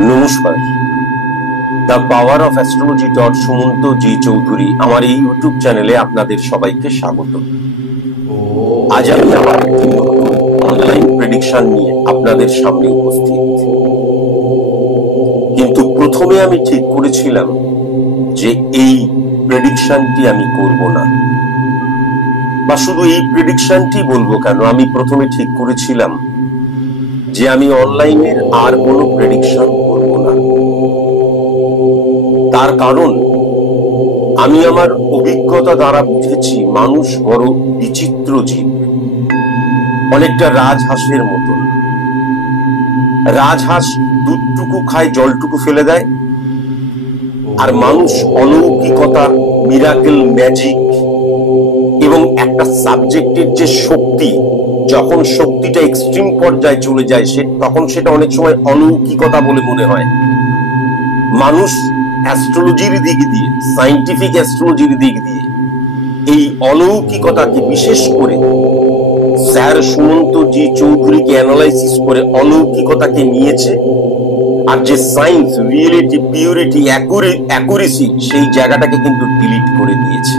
নমস্কার। The power of astrology Sumanta ji Chowdhury আমার এই ইউটিউব চ্যানেলে আপনাদের সবাইকে স্বাগত। আজ আমি আমার অনলাইন প্রেডিকশন নিয়ে আপনাদের সামনে উপস্থিত। কিন্তু প্রথমে আমি ঠিক করেছিলাম যে এই প্রেডিকশনটি আমি করব না, বা শুধু এই প্রেডিকশনটি বলবো কেন, আমি প্রথমে ঠিক করেছিলাম যে আমি অনলাইনের আর কোনো প্রেডিকশন করব না। তার কারণ আমি আমার অভিজ্ঞতা দ্বারা বুঝেছি মানুষ বড় বিচিত্র জীব, অনেকটা রাজহাঁসের মতন। রাজহাঁস দুধটুকু খায়, জলটুকু ফেলে দেয়, আর মানুষ অলৌকিকতা, মিরাকেল, ম্যাজিক এবং একটা সাবজেক্টের যে শক্তি, যখন শক্তিটা এক্সট্রিম পর্যায়ে চলে যায় তখন সেটা অনেক সময় অলৌকিকতা বলে মনে হয়। মানুষ অ্যাস্ট্রোলজির দিক দিয়ে, সায়েন্টিফিক অ্যাস্ট্রোলজির দিক দিয়ে এই অলৌকিকতাকে বিশেষ করে স্যার সুমন্ত জি চৌধুরীকে অ্যানালাইসিস করে অলৌকিকতাকে নিয়েছে, আর যে সায়েন্স, রিয়েলিটি, পিউরিটি, অ্যাকুরেসি সেই জায়গাটাকে কিন্তু ডিলিট করে দিয়েছে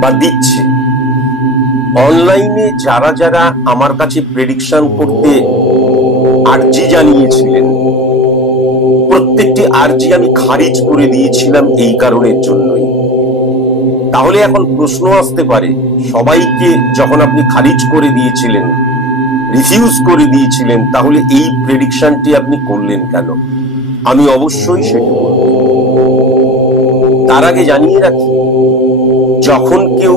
বা দিচ্ছে। অনলাইনে যারা যারা আমার কাছে প্রেডিকশন করতে আর্জি জানিয়েছিলেন, প্রত্যেকটি আর্জি আমি খারিজ করে দিয়েছিলাম এই কারণের জন্যই। তাহলে এখন প্রশ্ন আসতে পারে, সবাইকে যখন আপনি খারিজ করে দিয়েছিলেন, রিফিউজ করে দিয়েছিলেন, তাহলে এই প্রেডিকশনটি আপনি করলেন কেন? আমি অবশ্যই সেটি বলব। তার আগে জানিয়ে রাখি, যখন কেউ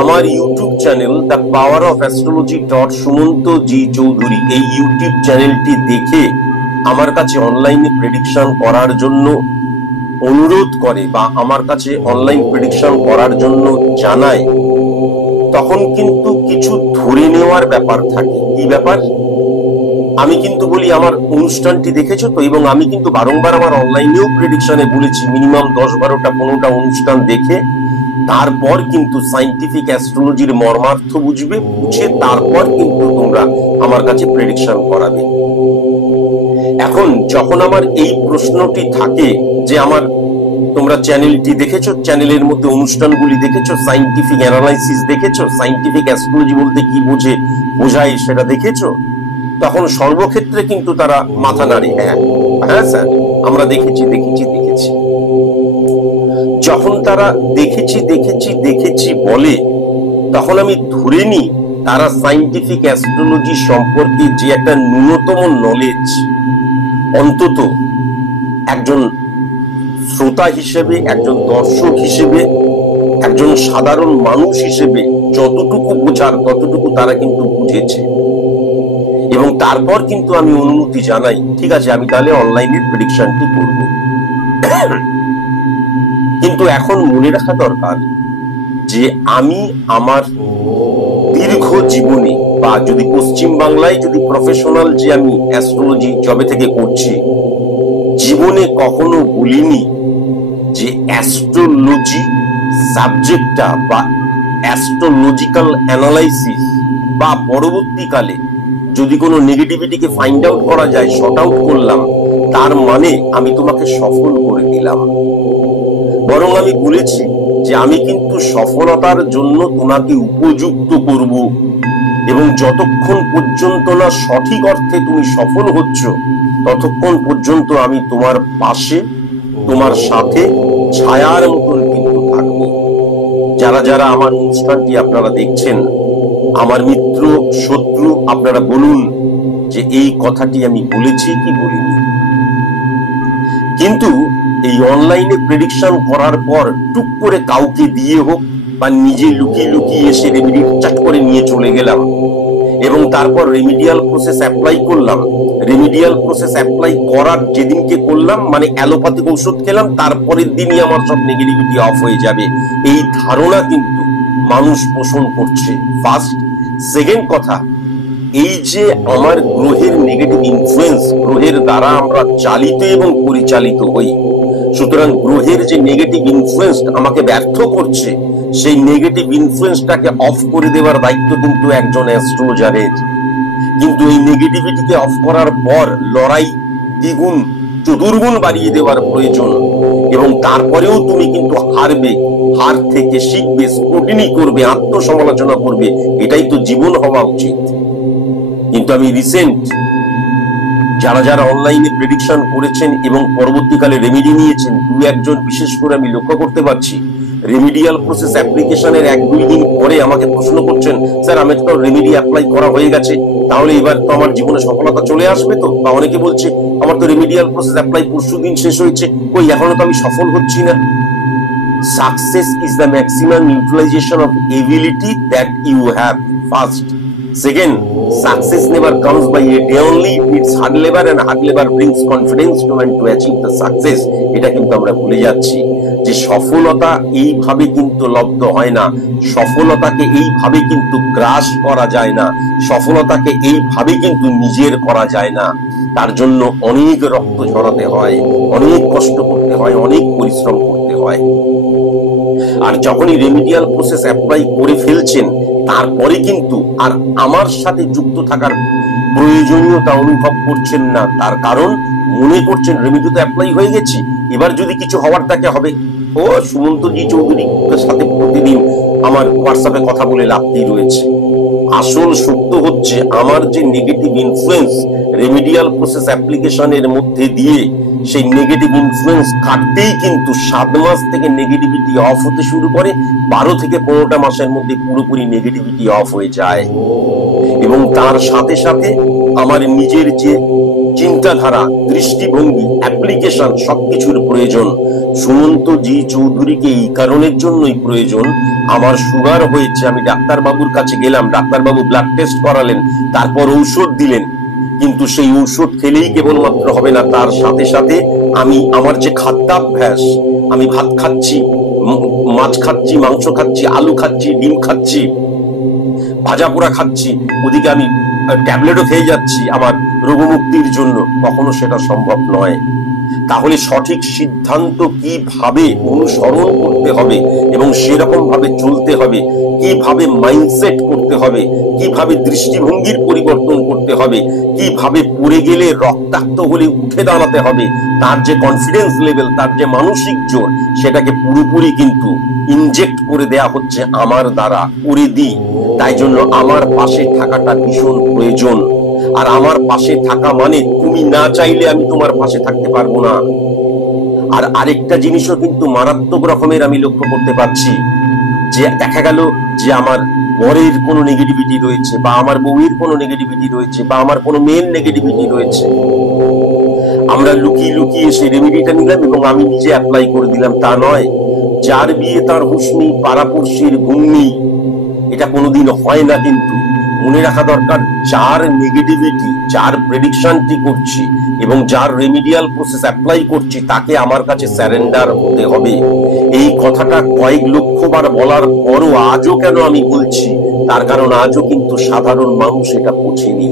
আমার YouTube channel the power of astrology Sumanta ji Chowdhury এই ইউটিউব চ্যানেলটি দেখে আমার কাছে অনলাইনে প্রেডিকশন করার জন্য অনুরোধ করে বা আমার কাছে অনলাইন প্রেডিকশন করার জন্য জানায়, তখন কিন্তু কিছু ধরে নেওয়ার ব্যাপার থাকে। কি ব্যাপার? আমি কিন্তু বলি, আমার অনুষ্ঠানটি দেখেছো তো? এবং আমি কিন্তু বারংবার আমার অনলাইনেও প্রেডিকশনে বলেছি, মিনিমাম 10-12টা 15টা অনুষ্ঠান দেখে তারপর কিন্তু সায়েন্টিফিক অ্যাস্ট্রোলজির মর্মার্থ বুঝবে, বুঝে তারপর কিন্তু তোমরা আমার কাছে প্রেডিকশন করাবে। এখন যখন আমার এই প্রশ্নটি থাকে যে তোমরা চ্যানেলটি দেখেছো, চ্যানেলের মধ্যে অনুষ্ঠানগুলি দেখেছো, সায়েন্টিফিক অ্যানালাইসিস দেখেছো, সায়েন্টিফিক অ্যাস্ট্রোলজি বলতে কি বোঝায় সেটা দেখেছো, তখন সর্বক্ষেত্রে কিন্তু তারা মাথা নাড়ে, হ্যাঁ হ্যাঁ স্যার আমরা দেখেছি। যখন তারা দেখেছি বলে, তখন আমি ধরে নিই তারা সায়েন্টিফিক অ্যাস্ট্রোলজি সম্পর্কে যে একটা ন্যূনতম নলেজ, অন্তত একজন শ্রোতা হিসেবে, একজন দর্শক হিসেবে, একজন সাধারণ মানুষ হিসেবে যতটুকু বোঝার ততটুকু তারা কিন্তু বুঝেছে। এবং তারপর কিন্তু আমি অনুমতি জানাই, ঠিক আছে আমি তাহলে অনলাইনের প্রেডিকশনটি করব। কিন্তু এখন মনে রাখা দরকার যে আমি আমার দীর্ঘ জীবনে, বা যদি পশ্চিম বাংলায় যদি প্রফেশনাল যে আমি অ্যাস্ট্রোলজি জবে থেকে করছি, জীবনে কখনো বলিনি যে অ্যাস্ট্রোলজি সাবজেক্টটা বা অ্যাস্ট্রোলজিক্যাল অ্যানালাইসিস বা পরবর্তীকালে যদি কোনো নেগেটিভিটিকে ফাইন্ড আউট করা যায়, শর্ট আউট করলাম, তার মানে আমি তোমাকে সফল করে দিলাম। বরং আমি বলেছি যে আমি কিন্তু সফলতার জন্য তোমাকে উপযুক্ত করব, এবং যতক্ষণ পর্যন্ত না সঠিক অর্থে তুমি সফল হচ্ছ, ততক্ষণ পর্যন্ত আমি তোমার পাশে, তোমার সাথে ছায়ার মতন কিন্তু থাকবো। যারা যারা আমার অনুষ্ঠানটি আপনারা দেখছেন, আমার মিত্র, শত্রু, আপনারা বলুন যে এই কথাটি আমি বলেছি কি বলিনি। কিন্তু এই অনলাইনে প্রেডিকশন করার পর টুক করে কাউকে দিয়ে হোক বা নিজে লুকিয়ে এসে রেমেডি চাট করে নিয়ে চলে গেলাম, এবং তারপর রেমিডিয়াল প্রসেস অ্যাপ্লাই করলাম। রেমিডিয়াল প্রসেস অ্যাপ্লাই করার যেদিনকে করলাম, মানে অ্যালোপ্যাথিক ঔষধ খেলাম, তারপরের দিনই আমার সব নেগেটিভিটি অফ হয়ে যাবে, এই ধারণা কিন্তু মানুষ পোষণ করছে। ফার্স্ট। সেকেন্ড কথা, এই যে আমার গ্রহের নেগেটিভ ইনফ্লুয়েন্স, গ্রহের দ্বারা আমরা চালিত এবং পরিচালিত হই, সুতরাং গ্রহের যে নেগেটিভ ইনফ্লুয়েন্স আমাকে ব্যর্থ করছে, সেই নেগেটিভ ইনফ্লুয়েন্সটাকে অফ করে দেওয়ার দায়িত্ব কিন্তু একজন অ্যাস্ট্রোলজারের। কিন্তু এই নেগেটিভিটিকে অফ করার পর লড়াই দ্বিগুণ চতুর্গুণ বাড়িয়ে দেওয়ার প্রয়োজন। এবং তারপরেও তুমি কিন্তু হারবে, হার থেকে শিখবে, স্ক্রুটিনি করবে, আত্মসমালোচনা করবে, এটাই তো জীবন হওয়া উচিত। কিন্তু আমি রিসেন্ট যারা যারা অনলাইনে প্রেডিকশন করেছেন এবং পরবর্তীকালে রেমেডি নিয়েছেন, দু একজন বিশেষ করে আমি লক্ষ্য করতে পারছি, রেমিডিয়াল প্রসেস অ্যাপ্লিকেশনের 1-2 দিন পরে আমাকে প্রশ্ন করছেন, স্যার আমি তো রেমেডি অ্যাপ্লাই করা হয়ে গেছে, তাহলে এবার তো আমার জীবনে সফলতা চলে আসবে তো? বা অনেকে বলছে আমার তো রেমিডিয়াল প্রসেস অ্যাপ্লাই পরশুদিন শেষ হয়েছে, কই এখনো তো আমি সফল হচ্ছি না। Success is the maximum utilization of ability that you have. First. Second, success never comes by a day only. It needs hard labor, and hard labor brings confidence to man to achieve the success. এটা কিন্তু আমরা ভুলে যাচ্ছি যে সফলতা এইভাবে কিন্তু লব্ধ হয় না, সফলতাকে এইভাবে কিন্তু গ্রাস করা যায় না, সফলতাকে এইভাবে কিন্তু নিজের করা যায় না। তার জন্য অনেক রক্ত ঝরাতে হয়, অনেক কষ্ট করতে হয়, অনেক পরিশ্রম করতে হয়। আর যখনই রেমিডিয়াল প্রসেস অ্যাপ্লাই করে ফেলছেন, তারপরে কিন্তু আর আমার সাথে যুক্ত থাকার প্রয়োজনীয়তা অনুভব করছেন না। তার কারণ মনে করছেন রেমিডি তো অ্যাপ্লাই হয়ে গেছি, এবার যদি কিছু হওয়ার থাকে হবে। ও সুমন্ত জি চৌধুরীর সাথে প্রতিদিন আমার হোয়াটসঅ্যাপে কথা বলে লাভটি রয়েছে। আসল সত্য হচ্ছে আমার যে নেগেটিভ ইনফ্লুয়েন্স রেমিডিয়াল প্রসেস অ্যাপ্লিকেশনের মধ্যে দিয়ে, সেই নেগেটিভ ইনফ্লুয়েন্স কাটতেই কিন্তু 7 মাস থেকে নেগেটিভিটি অফ হতে শুরু করে, 12 থেকে 15টা মাসের মধ্যে পুরোপুরি নেগেটিভিটি অফ হয়ে যায়। এবং তার সাথে সাথে আমার নিজের যে চিন্তাধারা, দৃষ্টিভঙ্গি, অ্যাপ্লিকেশন সবকিছুর প্রয়োজন। সুমন্ত জি চৌধুরীকে এই কারণের জন্যই প্রয়োজন, আমার সুগার হয়েছে, আমি ডাক্তারবাবুর কাছে গেলাম, ডাক্তারবাবু ব্লাড টেস্ট করালেন, তারপর ঔষধ দিলেন, কিন্তু সেই ঔষধ খেলেই কেবলমাত্র হবে না, তার সাথে সাথে আমি আমার যে খাদ্যাভ্যাস, আমি ভাত খাচ্ছি, মাছ খাচ্ছি, মাংস খাচ্ছি, আলু খাচ্ছি, ডিম খাচ্ছি, ভাজা পোড়া খাচ্ছি, ওদিকে আমি ট্যাবলেটও খেয়ে যাচ্ছি আমার রোগমুক্তির জন্য, কখনো সেটা সম্ভব নয়। তাহলে সঠিক সিদ্ধান্ত কিভাবে অনুসরণ করতে হবে এবং সেরকম ভাবে চলতে হবে, কিভাবে মাইন্ডসেট করতে হবে, কিভাবে দৃষ্টিভঙ্গির পরিবর্তন করতে হবে, কিভাবে পড়ে গেলে রক্তাক্ত হলে উঠে দাঁড়াতে হবে, তার যে কনফিডেন্স লেভেল, তার যে মানসিক জোর, সেটাকে পুরোপুরি কিন্তু ইনজেক্ট করে দেয়া হচ্ছে আমার দ্বারা, করে দিই। তাই জন্য আমার পাশে থাকাটা ভীষণ প্রয়োজন। আর আমার পাশে থাকা মানে তুমি না চাইলে আমি তোমার পাশে থাকতে পারবো না। আর আরেকটা জিনিসও কিন্তু মারাত্মক রকমের আমি লক্ষ্য করতে পারছি, যে দেখা গেল যে আমার বরের কোনো নেগেটিভিটি রয়েছে, বা আমার বউয়ের কোনো নেগেটিভিটি রয়েছে, বা আমার কোনো মেয়ের নেগেটিভিটি রয়েছে, আমরা লুকিয়ে লুকিয়ে সেই রেমেডিটা নিলাম এবং আমি নিজে অ্যাপ্লাই করে দিলাম। তা নয়, যার বিয়ে তার হুঁশ নেই, পাড়াপড়শির ঘুম নেই, এটা কোনোদিন হয় না। কিন্তু মনে রাখা দরকার, যার নেগেটিভিটি, যার প্রেডিকশনটি করছি এবং যার রেমিডিয়াল প্রসেস অ্যাপ্লাই করছি, তাকে আমার কাছে স্যারেন্ডার হতে হবে। এই কথাটা কয়েক লক্ষবার বলার পরও আজও কেন আমি বলছি, তার কারণ আজও কিন্তু সাধারণ মানুষ এটা বোঝেনি।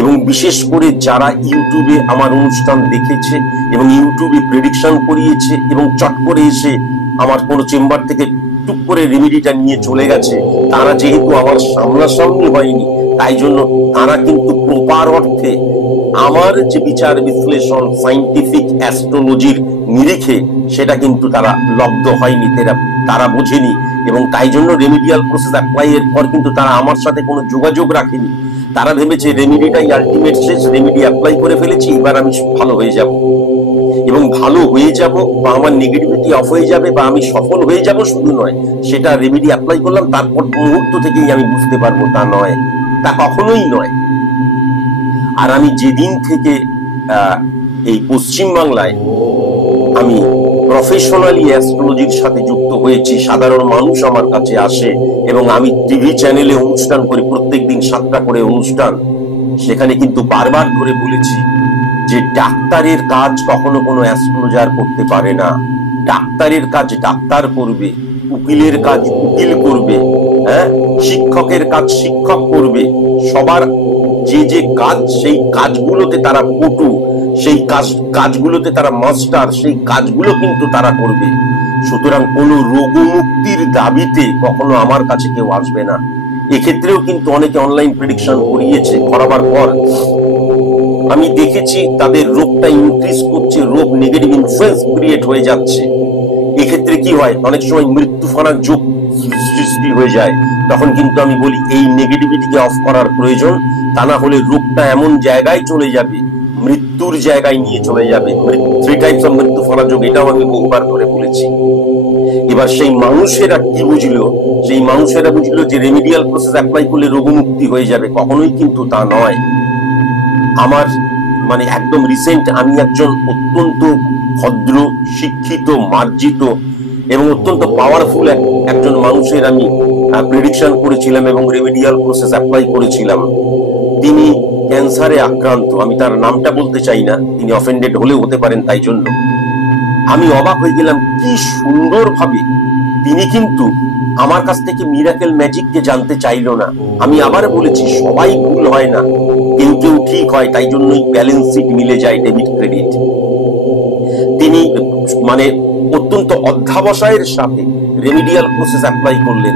এবং বিশেষ করে যারা ইউটিউবে আমার অনুষ্ঠান দেখেছে এবং ইউটিউবে প্রেডিকশন করিয়েছে এবং চট করে এসে আমার কোনো চেম্বার থেকে টুক করে রেমেডিটা নিয়ে চলে গেছে, তারা যেহেতু আমার সামনাসামনি হয়নি, তাই জন্য তারা কিন্তু প্রপার অর্থে আমার যে বিচার বিশ্লেষণ সাইন্টিফিক অ্যাস্ট্রোলজির নিরিখে, সেটা কিন্তু তারা লব্ধ হয়নি, তারা বোঝেনি। এবং তাই জন্য রেমিডিয়াল প্রসেস অ্যাপ্লাই এর পর কিন্তু তারা আমার সাথে কোনো যোগাযোগ রাখেনি। তারা ভেবেছে রেমিডিটাই আলটিমেট শেষ, রেমিডি অ্যাপ্লাই করে ফেলেছি, এবার আমি ভালো হয়ে যাব। এবং ভালো হয়ে যাব বা আমার নেগেটিভিটি অফ হয়ে যাবে বা আমি সফল হয়ে যাব শুধু নয়, সেটা রেমেডি অ্যাপ্লাই করলাম তারপর মুহূর্ত থেকেই আমি বুঝতে পারবো, তা নয়, তা কখনোই নয়। আর আমি যেদিন থেকে এই পশ্চিম বাংলায় আমি প্রফেশনালি অ্যাস্ট্রোলজির সাথে যুক্ত হয়েছি, সাধারণ মানুষ আমার কাছে আসে এবং আমি টিভি চ্যানেলে অনুষ্ঠান করি, প্রত্যেকদিন 7টা করে অনুষ্ঠান, সেখানে কিন্তু বারবার করে বলেছি যে ডাক্তারের কাজ কখনো কোনো অ্যাস্ট্রোলজার করতে পারে না। ডাক্তারের কাজ ডাক্তার করবে, উকিলের কাজ উকিল করবে, হ্যাঁ, শিক্ষকের কাজ শিক্ষক করবে। সবার যে যে কাজ, সেই কাজগুলোতে তারা পটু, সেই কাজগুলোতে তারা মাস্টার, সেই কাজগুলো কিন্তু তারা করবে। সুতরাং কোনো রোগমুক্তির দাবিতে কখনো আমার কাছে কেউ আসবে না। এক্ষেত্রেও কিন্তু অনেকে অনলাইন প্রেডিকশন করিয়েছে, করাবার পর আমি দেখেছি তাদের রোগটা ইনক্রিজ করছে, রোগ নেগেটিভ ইনফ্লুয়েন্স ক্রিয়েট হয়ে যাচ্ছে। এক্ষেত্রে কি হয়, অনেক সময় মৃত্যু ফানার যোগ সৃষ্টি হয়ে যায়। তখন কিন্তু আমি বলি এই নেগেটিভিটিকে অফ করার প্রয়োজন, তা না হলে রোগটা এমন জায়গায় চলে যাবে, মৃত্যুর জায়গায় নিয়ে চলে যাবে। 3 টাইপস অফ মৃত্যু ফানা যোগ, এটাও আমি বহুবার করে বলেছি। এবার সেই মানুষেরা কি বুঝলো, সেই মানুষেরা বুঝলো যে রেমিডিয়াল প্রসেস অ্যাপ্লাই করলে রোগমুক্তি হয়ে যাবে। কখনোই কিন্তু তা নয়। আমার মানে একদম রিসেন্ট আমি একজন অত্যন্ত ভদ্র, শিক্ষিত, মার্জিত এবং অত্যন্ত পাওয়ারফুল একজন মানুষের আমি প্রেডিকশন করেছিলাম এবং রেমিডিয়াল প্রসেস অ্যাপ্লাই করেছিলাম। তিনি ক্যান্সারে আক্রান্ত, আমি তার নামটা বলতে চাই না, তিনি অফেন্ডেড হলেও হতে পারেন, তাই জন্য আমি অবাক হয়ে গেলাম কি সুন্দরভাবে তিনি কিন্তু আমার কাছ থেকে মিরাকেল ম্যাজিককে জানতে চাইলো না। আমি আবার বলেছি সবাই ভুল হয় না, কেউ কেউ ঠিক হয়, তাই জন্যই ব্যালেন্স শিট মিলে যায়, ডেবিট ক্রেডিট। তিনি মানে অত্যন্ত অধ্যাবসায়ের সাথে রেমিডিয়াল প্রসেস অ্যাপ্লাই করলেন,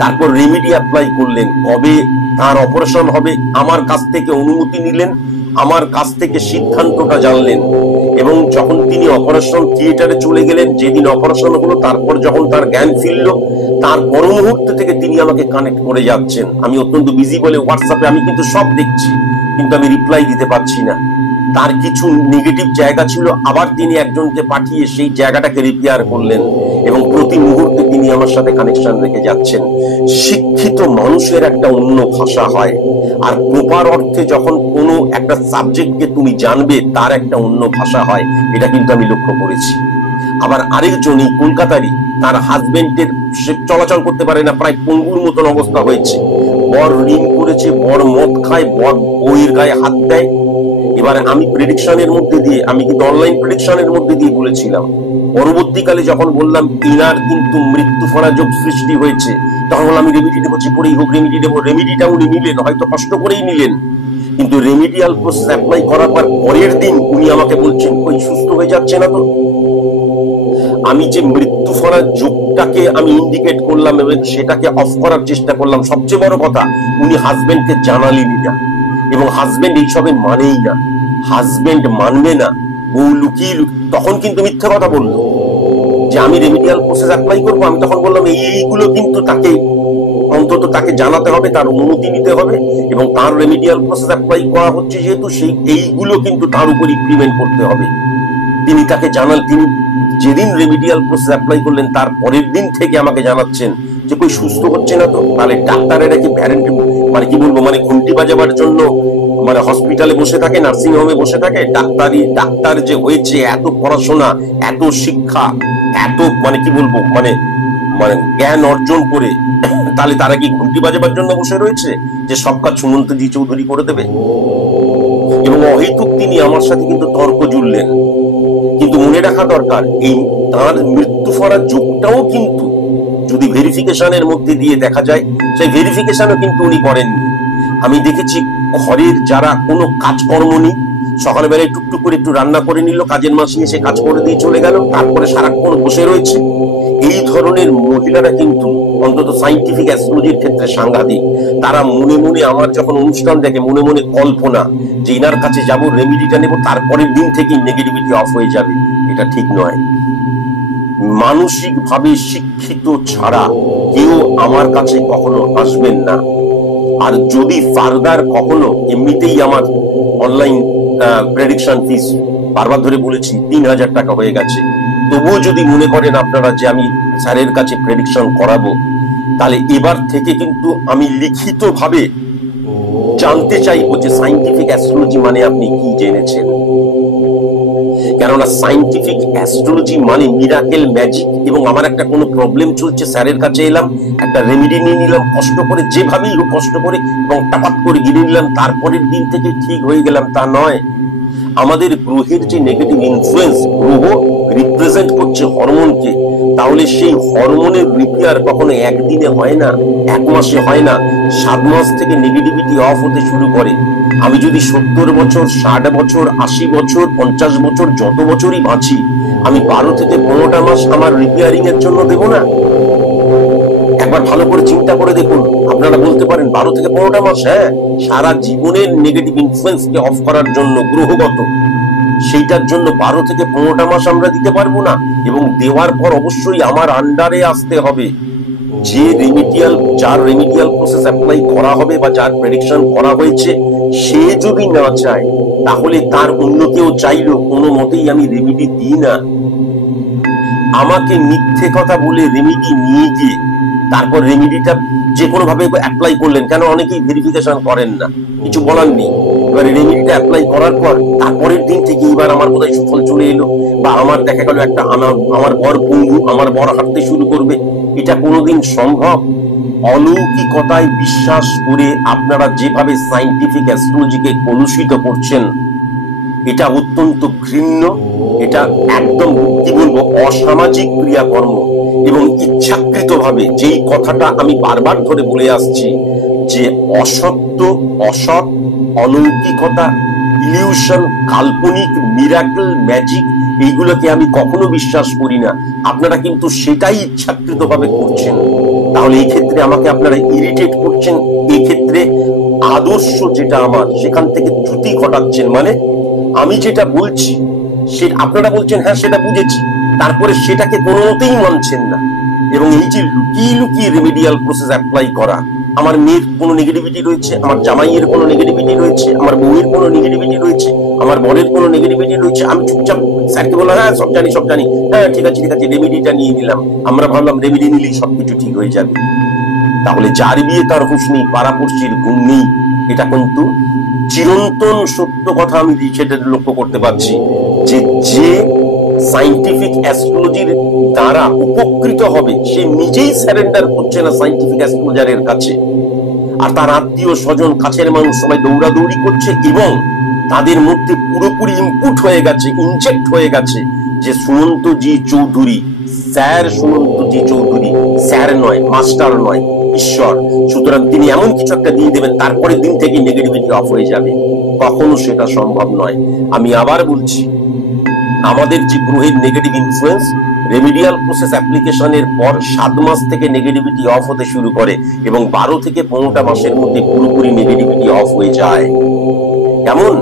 তারপর রেমিডি অ্যাপ্লাই করলেন। কবে তার অপারেশন হবে আমার কাছ থেকে অনুমতি নিলেন, আমার কাছ থেকে সিদ্ধান্তটা জানলেন, এবং যখন তিনি অপারেশন থিয়েটারে চলে গেলেন, যেদিন অপারেশন হলো, তারপর যখন তার জ্ঞান ফিরল, তার পর মুহূর্ত থেকে তিনি আমাকে কানেক্ট করে যাচ্ছেন। আমি অত্যন্ত বিজি বলে হোয়াটসঅ্যাপে আমি কিন্তু সব দেখছি, কিন্তু আমি রিপ্লাই দিতে পারছি না। তার কিছু নেগেটিভ জায়গা ছিল, আবার তিনি একজনকে পাঠিয়ে সেই জায়গাটাকে রিপেয়ার করলেন, এবং প্রতি মুহূর্তে তিনি আমার সাথে কানেকশন রেখে যাচ্ছেন। শিক্ষিত মানুষের একটা অন্য ভাষা হয়, আর প্রপার অর্থে যখন কোনো একটা সাবজেক্টকে তুমি জানবে তার একটা অন্য ভাষা হয়, এটা কিন্তু আমি লক্ষ্য করেছি। আবার আরেকজন এই কলকাতারই, তার হাজবেন্ডের সে চলাচল করতে পারে না, প্রায় পঙ্গুর মতন অবস্থা হয়েছে। বর ঋণ করেছে, বর মদ খায়, বর বইয়ের গায়ে হাত দেয়। এবারে আমি প্রেডিকশনের মধ্যে দিয়ে, আমি কিন্তু অনলাইন প্রেডিকশনের মধ্যে দিয়ে বলেছিলাম, পরবর্তীকালে যখন বললাম ইনার কিন্তু মৃত্যু ফলা যোগ সৃষ্টি হয়েছে, তখন বললাম আমি রেমিডি দেবো, যে করেই হোক রেমিডি দেবো। রেমিডিটা উনি নিলেন, হয়তো কষ্ট করেই নিলেন, কিন্তু রেমিডিয়াল প্রসেস অ্যাপ্লাই করার পর পরের দিন উনি আমাকে বলছেন ওই সুস্থ হয়ে যাচ্ছে না তো। আমি যে মৃত্যু ফলার যোগটাকে আমি ইন্ডিকেট করলাম এবং সেটাকে অফ করার চেষ্টা করলাম। সবচেয়ে বড় কথা, উনি হাজবেন্ডকে জানালেনই না, এবং হাজবেন্ড এইসবে মানেই না, হাজবেন্ড মানবে না, বউ লুকিয়ে তখন কিন্তু মিথ্যে কথা বললো যে আমি রেমিডিয়াল প্রসেস অ্যাপ্লাই করবো। আমি তখন বললাম এইগুলো কিন্তু তাকে অন্তত তাকে জানাতে হবে, তার অনুমতি নিতে হবে, এবং তার রেমিডিয়াল প্রসেস অ্যাপ্লাই করা হচ্ছে যেহেতু, সেই এইগুলো কিন্তু তার উপর ইমপ্লিমেন্ট করতে হবে। তিনি তাকে জানাল, তিনি যেদিন রেমিডিয়াল প্রসেস অ্যাপ্লাই করলেন তার পরের দিন থেকে আমাকে জানাচ্ছেন যে কই সুস্থ হচ্ছে না তো। তাহলে ডাক্তারেরা কি ভ্যারেন্টি, মানে কি বলবো, মানে ঘুমটি বাজাবার জন্য মানে হসপিটালে বসে থাকে, নার্সিং হোমে বসে থাকে? ডাক্তার যে হয়েছে, এত পড়াশোনা, এত শিক্ষা, এত মানে কি বলবো, মানে মানে জ্ঞান অর্জন করে, তাহলে তারা কি ঘুমটি বাজাবার জন্য বসে রয়েছে যে সব কাজ সুমন্তজি চৌধুরী করে দেবে? এবং অহেতুক তিনি আমার সাথে কিন্তু তর্ক জুড়লেন। কিন্তু মনে রাখা দরকার, এই তার মৃত্যু ফলার যোগটাও কিন্তু যদি ভেরিফিকেশনের মধ্যে দিয়ে দেখা যায়, সেই ভেরিফিকেশনও কিন্তু উনি করেননি। আমি দেখেছি ঘরের যারা কোনো কাজকর্ম নেই, সকালবেলায় টুকটুক করে একটু রান্না করে নিল, কাজের মাসি এসে কাজ করে দিয়ে চলে গেল, তারপরে সারাক্ষণ বসে রয়েছে। এই ধরনের মহিলারা কিন্তু অন্তত সাইন্টিফিক অ্যাস্ট্রোলজির ক্ষেত্রে সাংঘাতিক। তারা মনে মনে আমার যখন অনুষ্ঠান দেখে, মনে মনে কল্পনা যে ইনার কাছে যাবো, রেমিডিটা নেবো, তারপরের দিন থেকেই নেগেটিভিটি অফ হয়ে যাবে। এটা ঠিক নয়। মানসিক ভাবে শিক্ষিত ছাড়া কেউ আমার কাছে কখনো আসবেন না। আর যদি ফার্দার কখনো, এমনিতেই আমার অনলাইন প্রেডিকশন ফিস বারবার ধরে বলেছি 3000 টাকা হয়ে গেছে, তবুও যদি মনে করেন আপনারা যে আমি স্যারের কাছে প্রেডিকশন করাবো, তাহলে এবার থেকে কিন্তু আমি লিখিত ভাবে জানতে চাইবো যে সাইন্টিফিক অ্যাস্ট্রোলজি মানে আপনি কি জেনেছেন। কেননা সাইন্টিফিক অ্যাস্ট্রোলজি মানে মিরাকেল ম্যাজিক। এবং আমার একটা কোনো প্রবলেম চলছে, স্যারের কাছে এলাম, একটা রেমেডি নিয়ে নিলাম কষ্ট করে, যেভাবেই হোক কষ্ট করে, এবং টাপাত করে গিরে নিলাম, তারপরের দিন থেকে ঠিক হয়ে গেলাম, তা নয়। আমাদের গ্রহের যে নেগেটিভ ইনফ্লুয়েন্স, গ্রহ রিপ্রেজেন্ট করছে হরমোনকে, তাহলে সেই হরমোনের রিপেয়ার কখনো একদিনে হয় না, এক মাসে হয় না, 7 মাস থেকে নেগেটিভিটি অফ হতে শুরু করে। আমি যদি 70 বছর, 60 বছর, 80 বছর, 50 বছর, যত বছরই বাঁচি, আমি 12 থেকে 15টা মাস আমার রিপেয়ারিং এর জন্য দেব না? একবার ভালো করে চিন্তা করে দেখুন। আপনারা বলতে পারেন 12 থেকে 15টা মাস, হ্যাঁ, সারা জীবনের নেগেটিভ ইনফ্লুয়েন্সকে অফ করার জন্য গ্রহগত, সেইটার জন্য 12 থেকে 15টা মাস আমরা দিতে পারবো না। এবং দেওয়ার পর অবশ্যই আমার আন্ডারে আসতে হবে। যার রেমিডিয়াল প্রসেস অ্যাপ্লাই করা হবে বা যার প্রেডিকশন করা হয়েছে, সে যদি না চায় তাহলে তার অন্য কেউ চাইলেও কোনো মতেই আমি রেমিডি দিই না। আমাকে মিথ্যে কথা বলে রেমিডি নিয়ে গিয়ে তারপর রেমিডিটা যে কোনো ভাবে অ্যাপ্লাই করলেন, কেন অনেকেই ভেরিফিকেশন করেন না, কিছু বলার নেই। এবার রেমিডিটা অ্যাপ্লাই করার পর তারপরের দিন থেকে এবার আমার বোধহয় সুফল চলে এলো, বা আমার দেখা গেল একটা আমার বর পঙ্গু, আমার বর হাঁটতে শুরু করবে। এটা কোনোদিন সম্ভব? অলৌকিকতায় বিশ্বাস করে আপনারা যেভাবে সায়েন্টিফিক অ্যাস্ট্রোলজিকে কলুষিত করছেন, এটা অত্যন্ত ঘৃণ্য। এটা একদম কি বলবো, অসামাজিক ক্রিয়াকর্ম। এবং ইচ্ছাকৃতভাবে যেই কথাটা আমি বারবার ধরে বলে আসছি, যে অসত্য, অসৎ, অলৌকিকতা, ইলিউশন, কাল্পনিক, মিরাকল, ম্যাজিক, এইগুলোকে আমি কখনো বিশ্বাস করি না। আপনারা কিন্তু সেটাই ইচ্ছাকৃতভাবে করছেন। তাহলে এই ক্ষেত্রে আমাকে আপনারা ইরিটেট করছেন। এই ক্ষেত্রে আদর্শ যেটা আমার, সেখান থেকে ত্রুটি ঘটাচ্ছেন। মানে আমি যেটা বলছি সেটা আপনারা বলছেন হ্যাঁ সেটা বুঝেছি, তারপরে সেটাকে কোনো মতেই মানছেন না। এবং এই যে লুকিয়ে লুকিয়ে রেমিডিয়াল প্রসেস অ্যাপ্লাই করা, আমার মেয়ের কোনো নেগেটিভিটি রয়েছে, আমার জামাইয়ের কোনো নেগেটিভিটি রয়েছে, আমার বউয়ের কোনো নেগেটিভিটি রয়েছে, আমার বরের কোনো নেগেটিভিটি রয়েছে, আমি চুপচাপ স্যারকে বললাম হ্যাঁ সব জানি, হ্যাঁ ঠিক আছে রেমিডিটা নিয়ে নিলাম। আমরা ভাবলাম রেমিডি নিলেই সবকিছু ঠিক হয়ে যাবে। তাহলে যার বিয়ে তার হুঁশ নেই, পাড়াপড়শির ঘুম নেই। এটা কিন্তু চিরন্তন সত্য কথা আমি সেটা লক্ষ্য করতে পারছি, যে সায়েন্টিফিক অ্যাস্ট্রোলজির দ্বারা উপকৃত হবে সে নিজেই স্যারেন্ডার করছে না সায়েন্টিফিক অ্যাস্ট্রোলজারের কাছে, আর তার আত্মীয় স্বজন, কাছের মানুষ সবাই দৌড়াদৌড়ি করছে। এবং তাদের মধ্যে পুরোপুরি ইনপুট হয়ে গেছে, ইনজেক্ট হয়ে গেছে যে সুমন্তজি চৌধুরী, স্যার সুমন্তজি চৌধুরী, স্যার নয়, মাস্টার নয়, ঈশ্বর। সুতরাং তিনি এমন কিছু একটা দিয়ে দেবেন, তারপরে দিন থেকে নেগেটিভিটি অফ হয়ে যাবে। কখনো সেটা সম্ভব নয়। আমি আবার বলছি, আমাদের যে গ্রহের নেগেটিভ ইনফ্লুয়েন্স, রেমিডিয়াল প্রসেস অ্যাপ্লিকেশনের পর 7 মাস থেকে নেগেটিভিটি অফ হতে শুরু করে এবং 12 থেকে 15টা মাসের মধ্যে পুরোপুরি নেগেটিভিটি অফ হয়ে যায়। কেমন?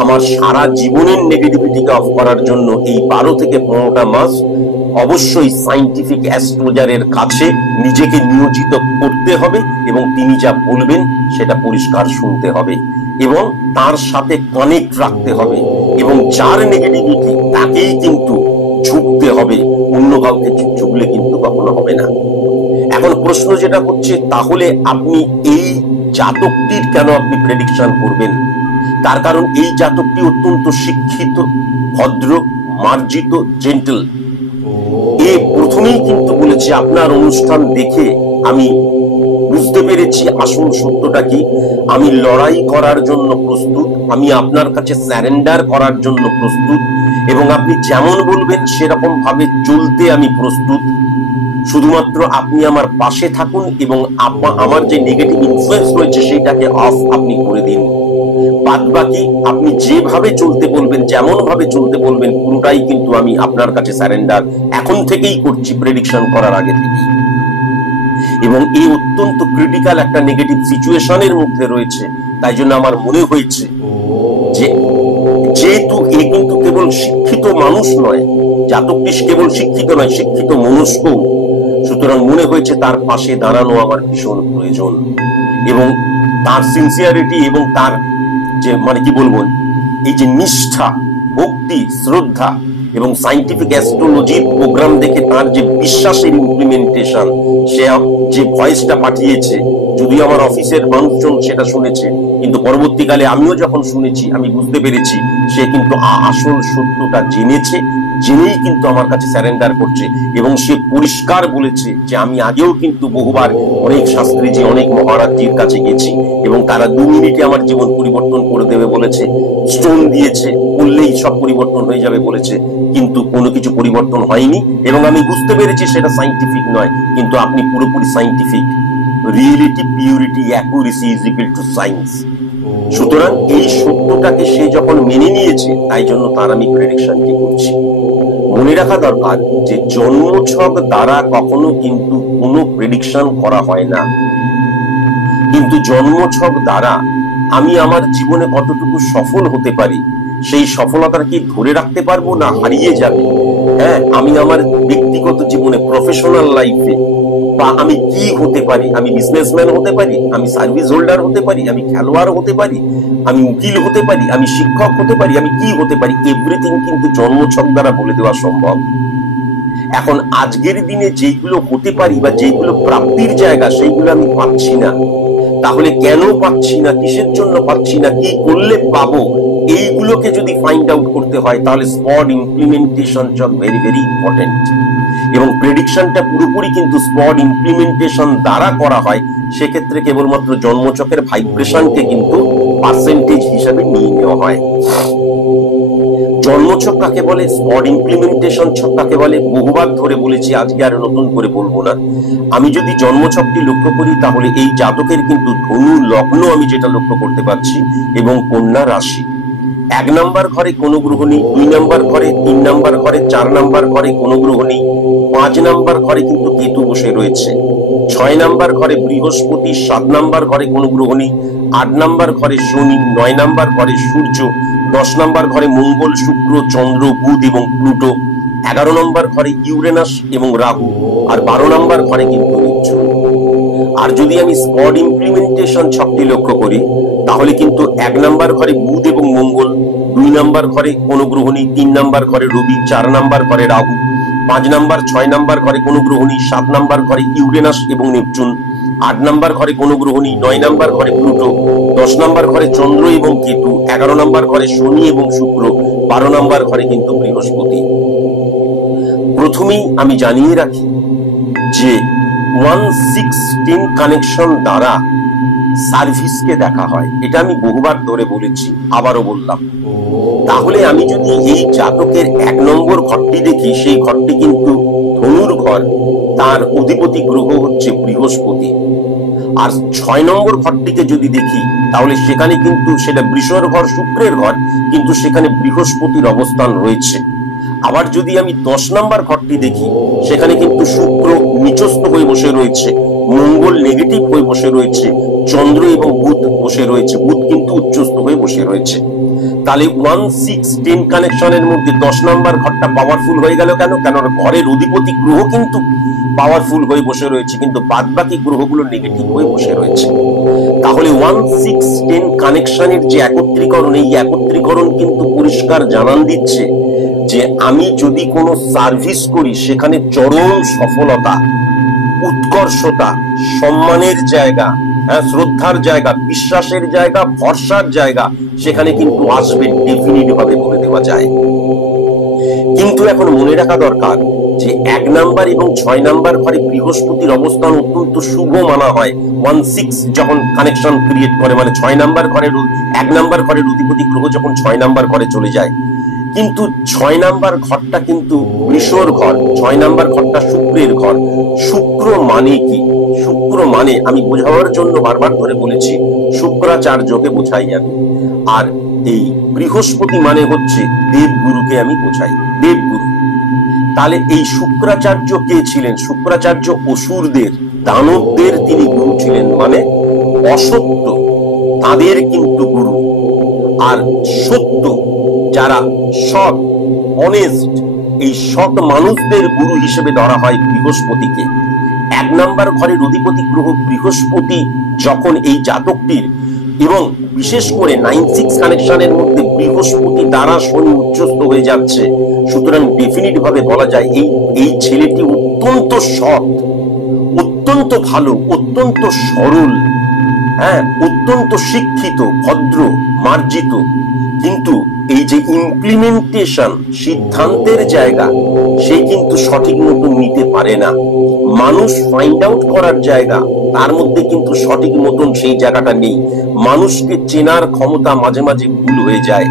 আমার সারা জীবনের নেগেটিভিটিকে অফ করার জন্য এই 12 থেকে 15টা মাস অবশ্যই সায়েন্টিফিক অ্যাস্ট্রোলজারের কাছে নিজেকে নিয়োজিত করতে হবে এবং তিনি যা বলবেন সেটা পরিষ্কার শুনতে হবে এবং তার সাথে কানেক্ট রাখতে হবে এবং যার নেগেটিভিটি তাকেই কিন্তু ঝুঁকতে হবে, অন্য কাউকে ঝুঁকলে কিন্তু কখনো হবে না। এখন প্রশ্ন যেটা হচ্ছে, তাহলে আপনি এই জাতকটির কেন আপনি প্রেডিকশন করবেন? তার কারণ এই জাতকটি অত্যন্ত শিক্ষিত, ভদ্র, মার্জিত, জেন্টল। এ প্রথমেই কিন্তু বলেছি, আপনার অনুষ্ঠান দেখে আমি বুঝতে পেরেছি আসল সত্যটা কি। আমি লড়াই করার জন্য প্রস্তুত, আমি আপনার কাছে স্যারেন্ডার করার জন্য প্রস্তুত এবং আপনি যেমন বলবেন সেরকম ভাবে চলতে আমি প্রস্তুত। শুধুমাত্র আপনি আমার পাশে থাকুন এবং আমার যে নেগেটিভ ইনফ্লুয়েন্স রয়েছে সেটাকে অফ আপনি করে দিন। বাদ বাকি আপনি যেভাবে চলতে বলবেন, যেমন ভাবে চলতে বলবেন, পুরোটাই কিন্তু আমি আপনার কাছে স্যারেন্ডার এখন থেকেই করছি, প্রেডিকশন করার আগে থেকেই। এবং এই অত্যন্ত ক্রিটিক্যাল একটা নেগেটিভ সিচুয়েশনের মধ্যে রয়েছে, তাই জন্য আমার মনে হয়েছে যে যেহেতু এ কিন্তু কেবল শিক্ষিত মানুষ নয়, জাতকটি কেবল শিক্ষিত নয়, শিক্ষিত মনস্ক, সুতরাং মনে হয়েছে তার পাশে দাঁড়ানো আমার ভীষণ প্রয়োজন। এবং তার সিনসিয়ারিটি এবং তার যে মানে কি বলবো, এই যে নিষ্ঠা, ভক্তি, শ্রদ্ধা এবং সায়েন্টিফিক অ্যাস্ট্রোলজির প্রোগ্রাম দেখে তার যে বিশ্বাসের ইমপ্লিমেন্টেশন, সে যে ভয়েসটা পাঠিয়েছে, যদিও আমার অফিসের মানুষজন সেটা শুনেছে, কিন্তু পরবর্তীকালে আমিও যখন শুনেছি আমি বুঝতে পেরেছি সে কিন্তু আসল সত্যটা জেনেছে, জেনেই কিন্তু আমার কাছে স্যারেন্ডার করছে। এবং সে পরিষ্কার বলেছে যে আমি আগেও কিন্তু বহুবার অনেক শাস্ত্রীজি, অনেক মহারাজজির কাছে গেছি এবং তারা 2 মিনিটে আমার জীবন পরিবর্তন করে দেবে বলেছে, স্টোন দিয়েছে, বললেই সব পরিবর্তন হয়ে যাবে বলেছে, কিন্তু কোনো কিছু পরিবর্তন হয়নি। এবং আমি বুঝতে পেরেছি সেটা সায়েন্টিফিক নয়, কিন্তু আপনি পুরোপুরি scientific. Reality, purity, accuracy is equal to science. সুতরাং এই সত্যটাকে সে যখন মেনে নিয়েছে, তাই জন্য তার আমি প্রেডিকশনটি করছি। মনে রাখা দরকার যে জন্মছক দ্বারা কখনো কিন্তু কোনো প্রেডিকশন করা হয় না, কিন্তু জন্মছক দ্বারা আমি আমার জীবনে কতটুকু সফল হতে পারি, সেই সফলতাটা কি ধরে রাখতে পারবো না হারিয়ে যাবে। হ্যাঁ, আমি আমার ব্যক্তিগত জীবনে, প্রফেশনাল লাইফে, বা আমি কি হতে পারি, আমি বিজনেসম্যান হতে পারি, আমি সার্ভিস হোল্ডার হতে পারি, আমি খেলোয়াড় হতে পারি, আমি উকিল হতে পারি, আমি শিক্ষক হতে পারি, আমি কি হতে পারি, এভরিথিং কিন্তু জন্মছক দ্বারা বলে দেওয়া সম্ভব। এখন আজকের দিনে যেগুলো হতে পারি বা যেগুলো প্রাপ্তির জায়গা, সেইগুলো আমি পাচ্ছি না। তাহলে কেন পাচ্ছি না, কিসের জন্য পাচ্ছি না, কি করলে পাবো, এইগুলোকে যদি ফাইন্ড আউট করতে হয়, তাহলে spot implementation very very important. এবং প্রেডিকশনটা পুরোপুরি কিন্তু স্পট ইমপ্লিমেন্টেশন দ্বারা করা হয়। সেক্ষেত্রে কেবলমাত্র জন্মছকের ভাইব্রেশনকে কিন্তু পার্সেন্টেজ হিসাবে নিয়ে নেওয়া হয়। জন্মছক কাকে বলে, স্পট ইমপ্লিমেন্টেশন ছক কাকে বলে, বহুবার ধরে বলেছি, আজকে আর নতুন করে বলবো না। আমি যদি জন্মছকটি লক্ষ্য করি, তাহলে এই জাতকের কিন্তু ধনু লগ্ন আমি যেটা লক্ষ্য করতে পারছি, এবং কন্যা রাশি। 1 নাম্বার ঘরে কোনো গ্রহ নেই, 2 নাম্বার ঘরে, 3 নাম্বার ঘরে, 4 নাম্বার ঘরে কোনো গ্রহ নেই, 5 নাম্বার ঘরে কিন্তু কেতু বসে রয়েছে, 6 নাম্বার ঘরে বৃহস্পতি, 7 নাম্বার ঘরে কোনো গ্রহ নেই, 8 নাম্বার ঘরে শনি, 9 নাম্বার ঘরে সূর্য, 10 নাম্বার ঘরে মঙ্গল, শুক্র, চন্দ্র, বুধ এবং প্লুটো, 11 নম্বর ঘরে ইউরেনাস এবং রাহু, আর 12 নাম্বার ঘরে কিন্তু নেপচুন। আর যদি আমি স্পট ইমপ্লিমেন্টেশন ছকটি লক্ষ্য করি, তাহলে কিন্তু 1 নাম্বার ঘরে বুধ এবং মঙ্গল, 2 নাম্বার ঘরে কোনো গ্রহ নেই, 3 নাম্বার ঘরে রবি, 4 নাম্বার ঘরে রাহু, 5 নাম্বার 6 নাম্বার ঘরে কোনো গ্রহ নেই, 7 নাম্বার ঘরে ইউরেনাস এবং নেপচুন, 8 নাম্বার ঘরে কোনো গ্রহ নেই, 9 নাম্বার ঘরে প্লুটো, 10 নাম্বার ঘরে চন্দ্র এবং কেতু, 11 নাম্বার ঘরে শনি এবং শুক্র, 12 নাম্বার ঘরে কিন্তু বৃহস্পতি। প্রথমেই আমি জানিয়ে রাখি যে 1-6-10 কানেকশন দ্বারা সার্ভিসকে দেখা হয়, এটা আমি বহুবার ধরে বলেছি, আবারও বললাম। তাহলে আমি যদি এই জাতকের 1 নম্বর ঘরটি দেখি, সেই ঘরটি কিন্তু ধনুর ঘর, তার অধিপতি গ্রহ হচ্ছে বৃহস্পতি। আর 6 নম্বর ঘরটিকে যদি দেখি, তাহলে সেখানে কিন্তু সেটা বৃষর ঘর, শুক্রের ঘর, কিন্তু সেখানে বৃহস্পতির অবস্থান রয়েছে। আবার যদি আমি 10 নাম্বার ঘরটি দেখি, সেখানে কিন্তু শুক্র নিচস্থ হয়ে বসে রয়েছে, মঙ্গল নেগেটিভ হয়ে বসে রয়েছে, চন্দ্র এবং বুধ বসে রয়েছে, বুধ কিন্তু উচ্চস্থ হয়ে বসে রয়েছে। তাহলে 1-6-10 কানেকশনের মধ্যে 10 নাম্বার ঘরটা পাওয়ারফুল হয়ে গেল কেন? কেন ঘরের অধিপতি গ্রহ কিন্তু পাওয়ারফুল হয়ে বসে রয়েছে, কিন্তু বাদবাকি গ্রহগুলো নেগেটিভ হয়ে বসে রয়েছে। তাহলে 1-6-10 কানেকশনের যে একত্রীকরণ, এই একত্রীকরণ কিন্তু পরিষ্কার জানান দিচ্ছে যে আমি যদি কোনো সার্ভিস করি, সেখানে চরম সফলতা, উৎকর্ষতা, সম্মানের জায়গা, শ্রদ্ধার জায়গা, বিশ্বাসের জায়গা, ভরসার জায়গা, সেখানে কিন্তু আসবে, ডেফিনিট ভাবে বলে দেওয়া যায়। কিন্তু এখন মনে রাখা দরকার যে 1 নাম্বার এবং 6 নাম্বার ঘরে বৃহস্পতির অবস্থান অত্যন্ত শুভ মানা হয়। 1-6 যখন কানেকশন ক্রিয়েট করে, মানে 6 নাম্বার ঘরের 1 নাম্বার ঘরের অধিপতি গ্রহ যখন 6 নাম্বার ঘরে চলে যায়, কিন্তু 6 নাম্বার ঘরটা কিন্তু বৃষর ঘর, 6 নাম্বার ঘরটা শুক্রের ঘর। শুক্র মানে কি? শুক্র মানে, আমি বোঝাবার জন্য বারবার ধরে বলেছি, শুক্রাচার্যকে বোঝাই আমি। আর এই বৃহস্পতি মানে হচ্ছে দেবগুরুকে আমি বোঝাই, দেবগুরু। তাহলে এই শুক্রাচার্য কে ছিলেন? শুক্রাচার্য অসুরদের, দানবদের তিনি গুরু ছিলেন, মানে অসত্য তাদের কিন্তু গুরু। আর সত্য, যারা সৎ, অনেস্ট, এই সৎ মানুষদের গুরু হিসেবে ধরা হয় বৃহস্পতিকে। 1 নাম্বার ঘরের অধিপতি গ্রহ বৃহস্পতি যখন এই জাতকটির, এবং বিশেষ করে 9-6 কানেকশনের মধ্যে বৃহস্পতি দ্বারা শনি উচ্চস্থ হয়ে যাচ্ছে, সুতরাং ডেফিনিট ভাবে বলা যায় এই ছেলেটি অত্যন্ত সৎ, অত্যন্ত ভালো, অত্যন্ত সরল, অত্যন্ত শিক্ষিত, ভদ্র, মার্জিত। কিন্তু এই যে ইমপ্লিমেন্টেশন, সিদ্ধান্তের জায়গা, সে কিন্তু সঠিক মতো নিতে পারে না। মানুষ ফাইন্ড আউট করার জায়গা, তার মধ্যে কিন্তু সঠিক মতন সেই জায়গাটা নেই। মানুষকে চেনার ক্ষমতা মাঝে মাঝে ভুল হয়ে যায়।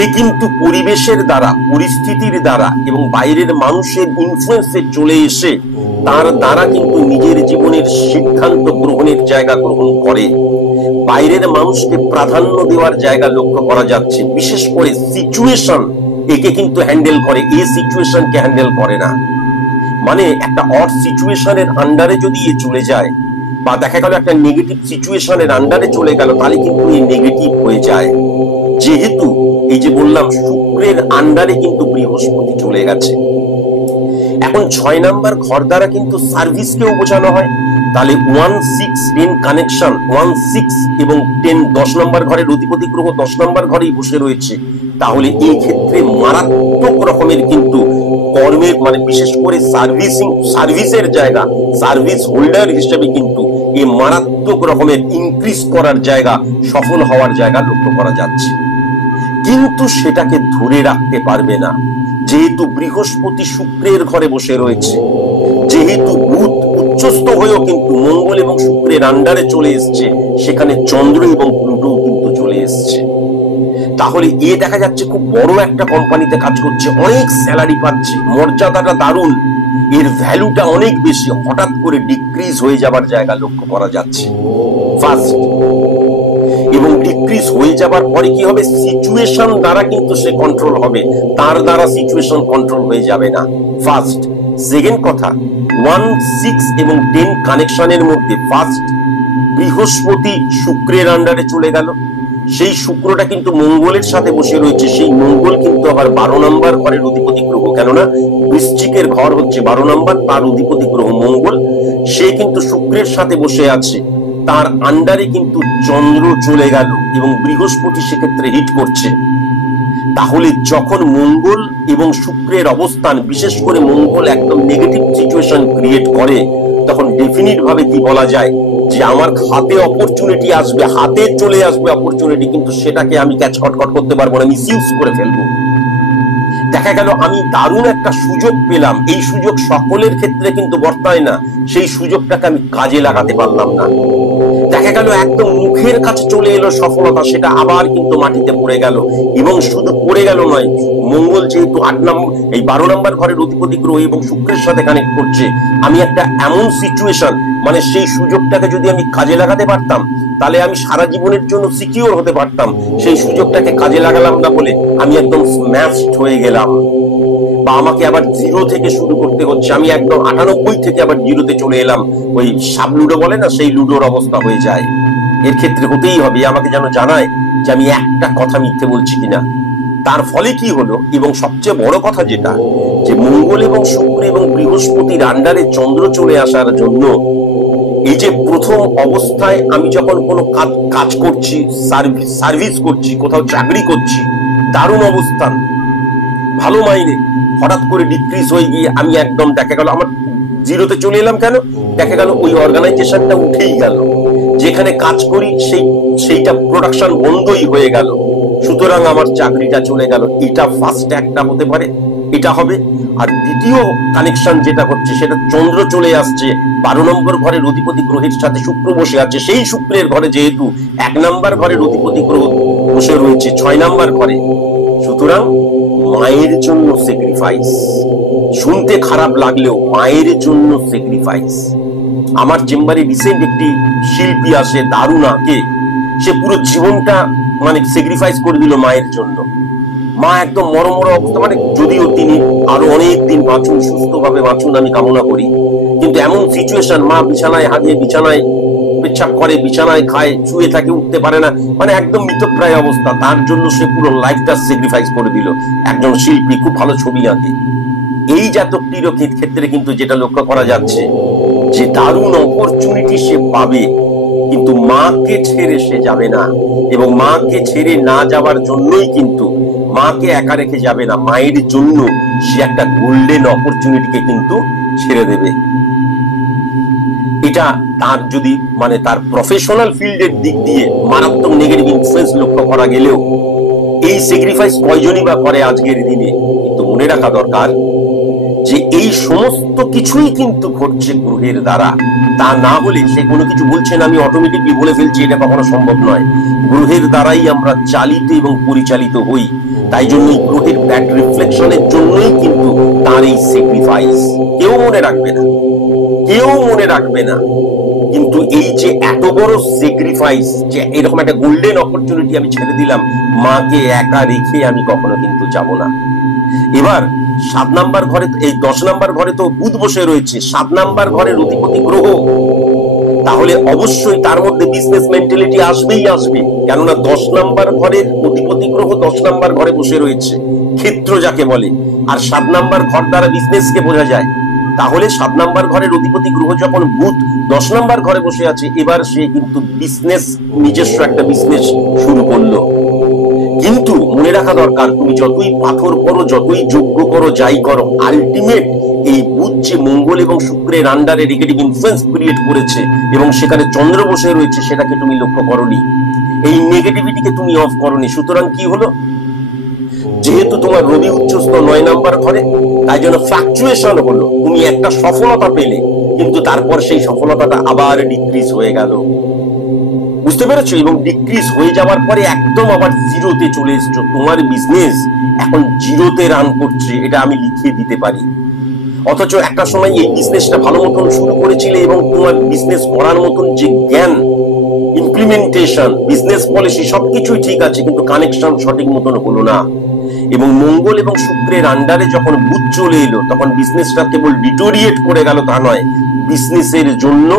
এ কিন্তু পরিবেশের দ্বারা, পরিস্থিতির দ্বারা এবং বাইরের মানুষের ইনফ্লুয়েন্সে চলে এসে তার দ্বারা কিন্তু নিজের জীবনের সিদ্ধান্ত গ্রহণের জায়গা গ্রহণ করে। বাইরের মানুষকে প্রাধান্য দেওয়ার জায়গা লক্ষ্য করা যাচ্ছে। বিশেষ করে সিচুয়েশন একে কিন্তু হ্যান্ডেল করে, এই সিচুয়েশনকে হ্যান্ডেল করে না। মানে একটা অড সিচুয়েশনের আন্ডারে যদি এ চলে যায় বা দেখা গেল একটা নেগেটিভ সিচুয়েশনের আন্ডারে চলে গেল, তাহলে কিন্তু এই নেগেটিভ হয়ে যায়। যেহেতু এই যে বললাম শুক্রের আন্ডারে কিন্তু বৃহস্পতি চলে গেছে। এখন 6 নাম্বার ঘর দ্বারা কিন্তু সার্ভিসকেও বোঝানো হয়। তাহলে 1, 6, 10 কানেকশন, 1, 6 এবং 10 10 নম্বর ঘরের অধিপতি গ্রহ 10 নম্বর ঘরেই বসে রয়েছে। তাহলে এই ক্ষেত্রে মারাত্মক রকমের কিন্তু কর্মের মানে বিশেষ করে সার্ভিসের জায়গা, সার্ভিস হোল্ডার হিসেবে কিন্তু এই মারাত্মক রকমের ইনক্রিজ করার জায়গা, সফল হওয়ার জায়গা লক্ষ্য করা যাচ্ছে। কিন্তু সেটাকে ধরে রাখতে পারবে না, যেহেতু বৃহস্পতি শুক্রের ঘরে বসে রয়েছে, যেহেতু বুধ উচ্চস্থ হয়েও কিন্তু মঙ্গল এবং শুক্রের আন্ডারে চলে এসছে, সেখানে চন্দ্র এবং প্লুটো কিন্তু চলে এসছে। তাহলে এ দেখা যাচ্ছে খুব বড় একটা কোম্পানিতে কাজ করছে, অনেক স্যালারি পাচ্ছে, মর্যাদাটা দারুণ, এর ভ্যালুটা অনেক বেশি, হঠাৎ করে ডিক্রিজ হয়ে যাবার জায়গা লক্ষ্য করা যাচ্ছে ফার্স্ট। এবং ডিক্রিজ হয়ে যাবার পরে কি হবে, সিচুয়েশন দ্বারা কিন্তু সে কন্ট্রোল হবে, তার দ্বারা সিচুয়েশন কন্ট্রোল হয়ে যাবে না, ফার্স্ট। সেকেন্ড কথা, 1, 6 এবং 10 কানেকশনের মধ্যে ফার্স্ট বৃহস্পতি শুক্রের আন্ডারে চলে গেল। সেই শুক্রটা কিন্তু মঙ্গলের সাথে বসে রয়েছে, সেই মঙ্গল কিন্তু আবার 12 নম্বর ঘরের অধিপতি গ্রহ, কেননা বৃশ্চিকের ঘর হচ্ছে 12 নম্বর, তার অধিপতি গ্রহ মঙ্গল, সে কিন্তু শুক্রের সাথে বসে আছে। তার আন্ডারে কিন্তু চন্দ্র চলে গেল এবং বৃহস্পতি সেক্ষেত্রে হিট করছে। তাহলে যখন মঙ্গল এবং শুক্রের অবস্থান, বিশেষ করে মঙ্গল একদম নেগেটিভ সিচুয়েশন ক্রিয়েট করে, তখন ডেফিনিট ভাবে কি বলা যায় যে আমার হাতে অপরচুনিটি আসবে, হাতে চলে আসবে অপরচুনিটি, কিন্তু সেটাকে আমি ক্যাচ কটকট করতে পারবো না, মিসইউজ করে ফেলবো। দেখা গেল আমি দারুণ একটা সুযোগ পেলাম, এই সুযোগ সকলের ক্ষেত্রে কিন্তু বর্তায় না, সেই সুযোগটাকে আমি কাজে লাগাতে পারলাম না। দেখা গেল একদম মুখের কাছে চলে এলো সফলতা, সেটা আবার কিন্তু মাটিতে পড়ে গেল। এবং শুধু পড়ে গেল নয়, মঙ্গল যেহেতু 8 নম্বর এই 12 নম্বর ঘরের অধিপতি গ্রহ এবং শুক্রের সাথে কানেক্ট করছে, আমি একটা এমন সিচুয়েশন, মানে সেই সুযোগটাকে যদি আমি কাজে লাগাতে পারতাম, তাহলে আমি সারা জীবনের জন্য সিকিউর হতে পারতাম। সেই সুযোগটাকে কাজে লাগালাম না বলে আমি একদম স্ম্যাশড হয়ে গেলাম, বা আমাকে আবার 0 থেকে শুরু করতে হচ্ছে, আমি একদম 98 থেকে আবার 0-তে চলে এলাম। ওই সাব লুডো বলে না, সেই লুডোর অবস্থা হয়ে যায়। এর ক্ষেত্রে হতেই হবে, আমাকে যেন জানায় যে আমি একটা কথা মিথ্যে বলছি কিনা। তার ফলে কি হলো, এবং সবচেয়ে বড় কথা যেটা, যে মঙ্গল এবং শুক্র এবং বৃহস্পতির আন্ডারে চন্দ্র চলে আসার জন্য, এই যে প্রথম অবস্থায় আমি যখন কোনো কাজ করছি, সার্ভিস করছি, কোথাও চাকরি করছি, দারুণ অবস্থান, ভালো মাইনে, হঠাৎ করে ডিক্রিজ হয়ে গিয়ে আমি একদম দেখা গেল আমার 0-তে চলে এলাম। কেন? দেখা গেল ওই অর্গানাইজেশনটা উঠেই গেল, যেখানে কাজ করি সেইটা প্রোডাকশন বন্ধই হয়ে গেল, সুতরাং আমার চাকরিটা চলে গেল। এটা ফার্স্ট একটা হতে পারে, এটা হবে। আর দ্বিতীয় কানেকশন যেটা হচ্ছে, সেটা চন্দ্র চলে আসছে 12 নম্বর ঘরের অধিপতি গ্রহের সাথে শুক্র বসে আছে, সেই শুক্রের ঘরে যেহেতু 1 নম্বর ঘরের অধিপতি গ্রহ বসে রয়েছে 6 নম্বর ঘরে, সুতরাং মায়ের জন্য স্যাক্রিফাইস। শুনতে খারাপ লাগলেও মায়ের জন্য স্যাক্রিফাইস। আমার চেম্বারে রিসেন্ট একটি শিল্পী আসে, দারুণ আঁকে, সে পুরো জীবনটা মানে স্যাক্রিফাইস করে দিল মায়ের জন্য। মা একদম মরমর অবস্থা, মানে যদিও তিনি আরো অনেক দিন বাঁচুন, সুস্থভাবে বাঁচুন আমি কামনা করি, কিন্তু এমন সিচুয়েশন, মা বিছানায় হারিয়ে, বিছানায় পেচ্ছাপ করে, বিছানায় খায়, শুয়ে থাকে, উঠতে পারে না, মানে একদম মৃতপ্রায় অবস্থা। তার জন্য সে পুরো লাইফটা স্যাক্রিফাইস করে দিল। একজন শিল্পী, খুব ভালো ছবি আঁকে। এই জাতকটির ক্ষেত্রে কিন্তু যেটা লক্ষ্য করা যাচ্ছে, যে দারুণ অপরচুনিটি সে পাবে, কিন্তু মাকে ছেড়ে সে যাবে না, এবং মাকে ছেড়ে না যাওয়ার জন্যই কিন্তু মাকে একা রেখে যাবে না, মায়ের জন্য সে একটা গোল্ডেন অপরচুনিটিকে কিন্তু ছেড়ে দেবে। এটা তার যদি মানে তার প্রফেশনাল ফিল্ডের দিক দিয়ে মারাত্মক নেগেটিভ ইনফ্লুয়েন্স লক্ষ্য করা গেলেও, এই স্যাক্রিফাইস কয়জনই বা করে আজকের দিনে। কিন্তু মনে রাখা দরকার যে এই সমস্ত কিছুই কিন্তু ঘটছে গ্রহের দ্বারা। তা না হলে, সে কোনো কিছু বলছেন আমি অটোমেটিকলি বলে ফেলছি, এটা কখনো সম্ভব নয়। গ্রহের দ্বারাই আমরা চালিত এবং পরিচালিত হই। তাই জন্য গ্রহের ব্যাড রিফ্লেকশনের জন্যই কিন্তু তার এই স্যাক্রিফাইস। কেউ মনে রাখবে না, কেউ মনে রাখবে না কিন্তু এই যে এত বড় স্যাক্রিফাইস, যে এরকম একটা গোল্ডেন অপরচুনিটি আমি ছেড়ে দিলাম, মাকে একা রেখে আমি কখনো কিন্তু যাব না। এবার 7 নাম্বার ঘরে, এই 10 নাম্বার ঘরে তো বুধ বসে রয়েছে, 7 নাম্বার ঘরের অধিপতি গ্রহ, তাহলে অবশ্যই তার মধ্যে বিজনেস মেন্টালিটি আসবেই আসবে। কেননা 10 নাম্বার ঘরের অধিপতি গ্রহ 10 নাম্বার ঘরে বসে রয়েছে, ক্ষেত্র যাকে বলে, আর 7 নাম্বার ঘর দ্বারা বিজনেসকে বোঝা যায়। তাহলে 7 নাম্বার ঘরের অধিপতি গ্রহ যখন বুধ 10 নাম্বার ঘরে বসে আছে, এবার সে কিন্তু বিজনেস, নিজস্ব একটা বিজনেস শুরু করলো। কিন্তু মনে রাখা দরকার, তুমি যতই পাথর করো, যতই যজ্ঞ করো, যাই করো, আলটিমেট এই বুধ যে মঙ্গল এবং শুক্রের আন্ডারে নেগেটিভ ইনফ্লুয়েন্স ক্রিয়েট করেছে এবং সেখানে চন্দ্র বসে রয়েছে, সেটাকে তুমি লক্ষ্য করনি, এই নেগেটিভিটিকে তুমি অফ করনি। সুতরাং কি হলো, যেহেতু তোমার রবি উচ্চস্থ 9 নাম্বার ঘরে, তাই জন্য ফ্লাকচুয়েশন হলো, তুমি একটা সফলতা পেলে, কিন্তু তারপর সেই সফলতাটা আবার ডিক্রিজ হয়ে গেল, বুঝতে পেরেছো? এবং ডিক্রিজ হয়ে যাওয়ার পরে একদম আবার জিরোতে চলে এসছো, তোমার বিজনেস এখন জিরোতে রান করছে, এটা আমি লিখিয়ে দিতে পারি। অথচ একটা সময় এই বিজনেসটা ভালো মতন শুরু করেছিলে এবং তোমার বিজনেস করার মতন যে জ্ঞান, ইমপ্লিমেন্টেশন, বিজনেস পলিসি সবকিছুই ঠিক আছে, কিন্তু কানেকশন সঠিক মতন হলো না। এবং মঙ্গল এবং শুক্রের আন্ডারে যখন বুধ চলে এলো, তখন বিজনেসটা কেবল ডিটোরিয়েট করে গেল তা নয়, বিজনেসের জন্য,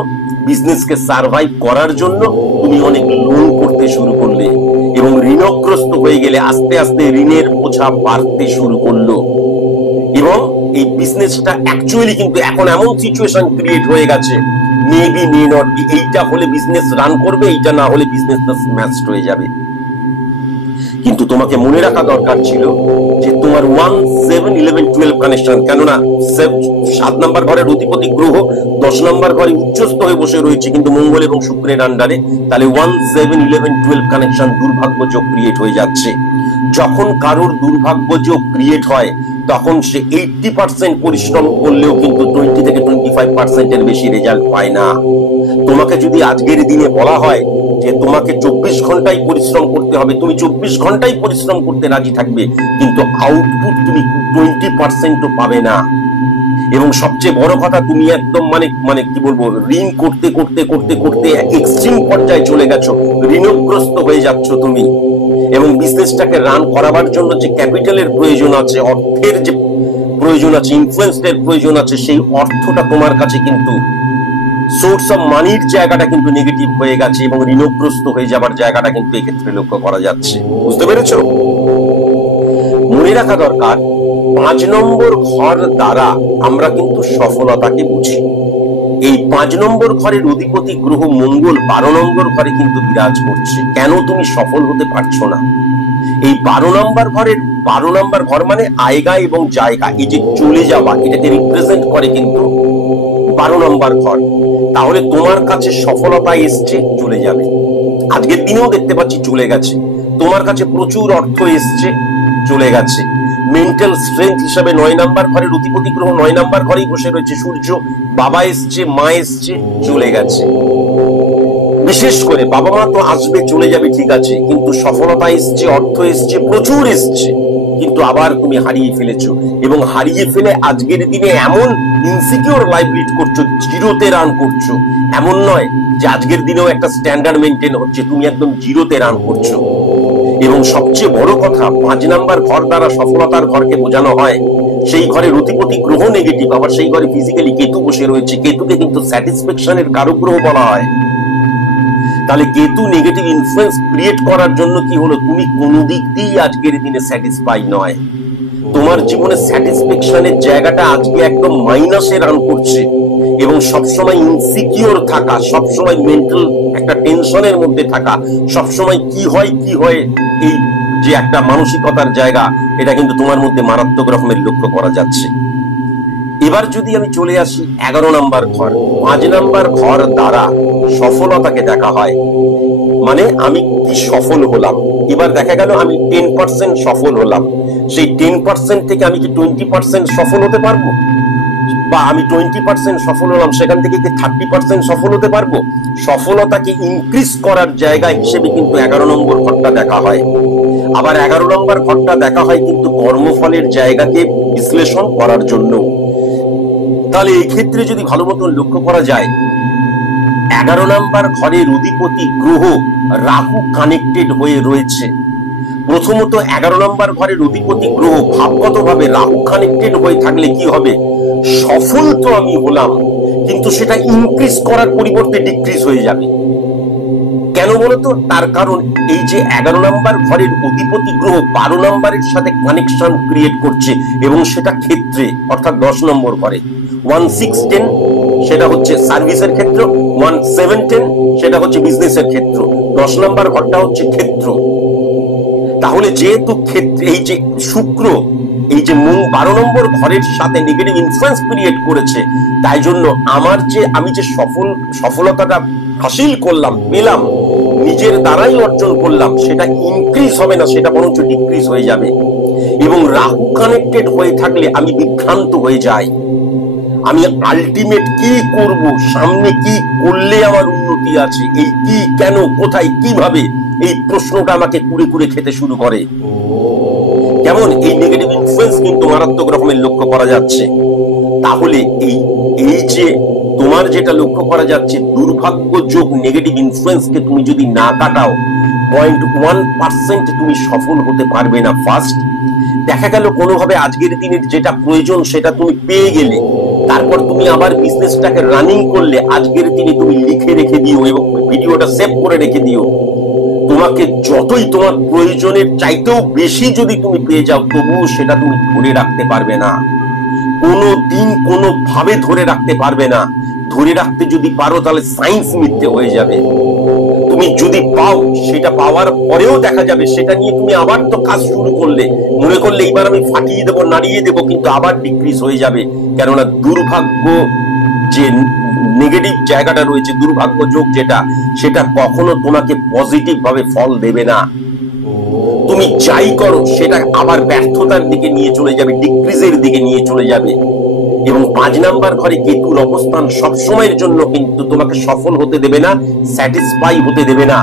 বিজনেসকে সার্ভাইভ করার জন্য তুমি অনেক লোন করতে শুরু করলে এবং ঋণগ্রস্ত হয়ে গেলে, আস্তে আস্তে ঋণের বোঝা বাড়তে শুরু করলো। এবং এই বিজনেসটা অ্যাকচুয়ালি কিন্তু এখন এমন সিচুয়েশন ক্রিয়েট হয়ে গেছে, মেবি মে নট বি, এইটা হলে বিজনেস রান করবে, এইটা না হলে বিজনেসটা স্ম্যাশড হয়ে যাবে। কিন্তু তোমাকে মনে রাখা দরকার ছিল যে তোমার 1, 7, 11, 12 কানেকশন, কেননা 7 নাম্বার ঘরের অধিপতি গ্রহ 10 নাম্বার ঘরে উচ্চস্থ হয়ে বসে রয়েছে কিন্তু মঙ্গল এবং শুক্রের আন্ডারে, তাহলে 1, 7, 11, 12 কানেকশন দুর্ভাগ্য যোগ ক্রিয়েট হয়ে যাচ্ছে। যখন কারোর দুর্ভাগ্য যোগ ক্রিয়েট হয়, তখন সে 80% পরিশ্রম করলেও কিন্তু 20 থেকে 25% এর বেশি রেজাল্ট পায় না। তোমাকে যদি আজকের দিনে বলা হয় যে তোমাকে 24 ঘন্টাই পরিশ্রম করতে হবে, তুমি 24 ঘন্টাই পরিশ্রম করতে রাজি থাকবে, কিন্তু আউটপুট তুমি 20%ও পাবে না। এবং সবচেয়ে বড় কথা, তুমি একদম মানে কি বলবো, ঋণ করতে করতে করতে করতে এক্সট্রিম পর্যায়ে চলে গেছো, ঋণগ্রস্ত হয়ে যাচ্ছ তুমি। এবং বিজনেসটাকে রান করাবার জন্য যে ক্যাপিটালের প্রয়োজন আছে, অর্থের যে প্রয়োজন আছে, ইনফ্লুয়েন্সের প্রয়োজন আছে, সেই অর্থটা তোমার কাছে কিন্তু, সোর্স অফ মানির জায়গাটা কিন্তু নেগেটিভ হয়ে গেছে এবং ঋণগ্রস্ত হয়ে যাবার জায়গাটা কিন্তু এক্ষেত্রে লক্ষ্য করা যাচ্ছে। বুঝতে পেরেছো? মনে রাখা দরকার, 5 নম্বর ঘর দ্বারা আমরা কিন্তু সফলতাকে বুঝি। এই 5 নম্বর ঘরের অধিপতি গ্রহ মঙ্গল 12 নম্বর ঘরে কিন্তু বিরাজ করছে। কেন তুমি সফল হতে পারছো না? এই 12 নম্বর ঘরের, 12 নম্বর ঘর মানে আয়গা এবং জায়গা, এই যে চলে যাওয়া, এটাকে রিপ্রেজেন্ট করে কিন্তু 12 নম্বর ঘর। তাহলে তোমার কাছে সফলতা এসছে, চলে যাবে। আজকের দিনেও দেখতে পাচ্ছি চলে গেছে। তোমার কাছে প্রচুর অর্থ এসছে, চলে গেছে। মেন্টাল স্ট্রেংথ হিসাবে 9 নাম্বার ঘরের অধিপতি গ্রহ 9 নাম্বার ঘরেই বসে রয়েছে সূর্য, বাবা এসছে, মা এসছে, চলে গেছে। বিশেষ করে বাবা মা তো আসবে, চলে যাবে, ঠিক আছে, কিন্তু সফলতা এসছে, অর্থ এসছে, প্রচুর এসছে, কিন্তু আবার তুমি হারিয়ে ফেলেছো। এবং হারিয়ে ফেলে আজকের দিনে এমন ইনসিকিউর লাইফ লিড করছো, জিরোতে রান করছো। এমন নয় যে আজকের দিনেও একটা স্ট্যান্ডার্ড মেনটেন হচ্ছে, তুমি একদম জিরোতে রান করছো। এবং সবচেয়ে বড় কথা, 5 নাম্বার ঘর দ্বারা সফলতার ঘরকে বোঝানো হয়, সেই ঘরের অধিপতি গ্রহ নেগেটিভ, আবার সেই ঘরে ফিজিক্যালি কেতু বসে রয়েছে। কেতুকে কিন্তু স্যাটিসফ্যাকশনের কারক গ্রহ বলা হয়। তাহলে কেতু নেগেটিভ ইনফ্লুয়েন্স ক্রিয়েট করার জন্য কি হলো, তুমি কোনো দিক দিয়ে আজকের দিনে স্যাটিসফাই নয়। তোমার জীবনে স্যাটিসফ্যাকশনের জায়গাটা আজকে একদম মাইনাসে রান করছে এবং সবসময় ইনসিকিউর থাকা, সবসময় মেন্টাল একটা টেনশনের মধ্যে থাকা, সবসময় কি হয় কি হয়, এই যে একটা মানসিকতার জায়গা, এটা কিন্তু তোমার মধ্যে মারাত্মক রকমের লক্ষ্য করা যাচ্ছে। এবার যদি আমি চলে আসি 11 নাম্বার ঘর, 5 নাম্বার ঘর দ্বারা সফলতাকে দেখা হয়, মানে আমি কি সফল হলাম। এবার দেখা গেল আমি 10% সফল হলাম, সেই 10% থেকে আমি কি 20% সফল হতে পারবো? বা আমি 20% সফল হলাম, সেখান থেকে কি 30% সফল হতে পারবো? সফলতাকে ইনক্রিজ করার জায়গা হিসেবে কিন্তু 11 নম্বর ঘরটা দেখা হয়। আবার 11 নম্বর ঘরটা দেখা হয় কিন্তু কর্মফলের জায়গাকে বিশ্লেষণ করার জন্য। তাহলে এই ক্ষেত্রে যদি ভালো মতন লক্ষ্য করা যায়, 11 নম্বর ঘরের অধিপতি গ্রহ রাহু কানেক্টেড হয়ে রয়েছে। প্রথমত 11 নম্বর ঘরের অধিপতি গ্রহ ভাবগতভাবে রাহু কানেক্টেড হয়ে থাকলে কি হবে, সফল তো আমি হলাম, কিন্তু সেটা ইনক্রিজ করার পরিবর্তে ডিক্রিজ হয়ে যাবে। কেন বলতো? তার কারণ এই যে 11 নম্বর ঘরের অধিপতি গ্রহ 12 নম্বরের সাথে কানেকশন ক্রিয়েট করছে, এবং সেটা ক্ষেত্রে অর্থাৎ 10 নম্বর ঘরে। 1 6 10 সেটা হচ্ছে সার্ভিসের ক্ষেত্র, 1 7 10 সেটা হচ্ছে বিজনেসের ক্ষেত্র, 10 নম্বর ঘরটা হচ্ছে ক্ষেত্র। তাহলে যেহেতু ক্ষেত্রে এই যে শুক্র এই যে 12 নম্বর ঘরের সাথে নেগেটিভ ইনফ্লুয়েন্স ক্রিয়েট করেছে, তাই জন্য আমি যে সফলতাটা হাসিল করলাম, পেলাম, নিজের দ্বারাই অর্জন করলাম, সেটা ইনক্রিজ হবে না, সেটা বরঞ্চ ডিক্রিজ হয়ে যাবে। এবং রাহু কানেক্টেড হয়ে থাকলে আমি বিভ্রান্ত হয়ে যাই। আমি আলটিমেট কি করব, সামনে কি করলে আমার উন্নতি আছে, এই কি, কেন, কোথায়, কিভাবে, এই প্রশ্নটা আমাকে কুড়ে কুড়ে খেতে শুরু করে। কেমন এই নেগেটিভ ইনফ্লুয়েন্স কিন্তু মারাত্মক রকমের লক্ষ্য করা যাচ্ছে। তাহলে এই যে তোমার যেটা লক্ষ্য করা যাচ্ছে, দুর্ভাগ্য যোগ নেগেটিভ ইনফ্লুয়েন্সকে তুমি যদি না কাটাও, 0.1% তুমি সফল হতে পারবে না। ফার্স্ট দেখা গেল কোনোভাবে আজকের দিনের যেটা প্রয়োজন সেটা তুমি পেয়ে গেলে, তারপর তুমি আবার বিজনেসটাকে রানিং করলে, আজকের দিনে তুমি লিখে রেখে দিও এবং ভিডিওটা সেভ করে রেখে দিও, তোমাকে যতই তোমার প্রয়োজনের চাইতেও বেশি যদি তুমি পেয়ে যাও, তবুও সেটা তুমি ধরে রাখতে পারবে না, কোনো দিন কোনোভাবে ধরে রাখতে পারবে না। ধরে রাখতে যদি পারো তাহলে সায়েন্স মিথ্যে হয়ে যাবে। তুমি যদি পাও, সেটা পাওয়ার পরেও দেখা যাবে সেটা নিয়ে তুমি আবার তো কাজ শুরু করলে, মনে করলে এইবার আমি ফাটিয়ে দেবো, নাড়িয়ে দেবো, কিন্তু আবার ডিক্রিজ হয়ে যাবে। কেননা দুর্ভাগ্য যে নেগেটিভ জায়গাটা রয়েছে, দুর্ভাগ্য যোগ যেটা, সেটা কখনো তোমাকে পজিটিভ ভাবে ফল দেবে না। তুমি যাই করো সেটা আবার ব্যর্থতার দিকে নিয়ে চলে যাবে, ডিক্রিজের দিকে নিয়ে চলে যাবে। এবং 5 নাম্বার ঘরে কেতুর অবস্থান সবসময়ের জন্য কিন্তু তোমাকে সফল হতে দেবে না, স্যাটিসফাই হতে দেবে না।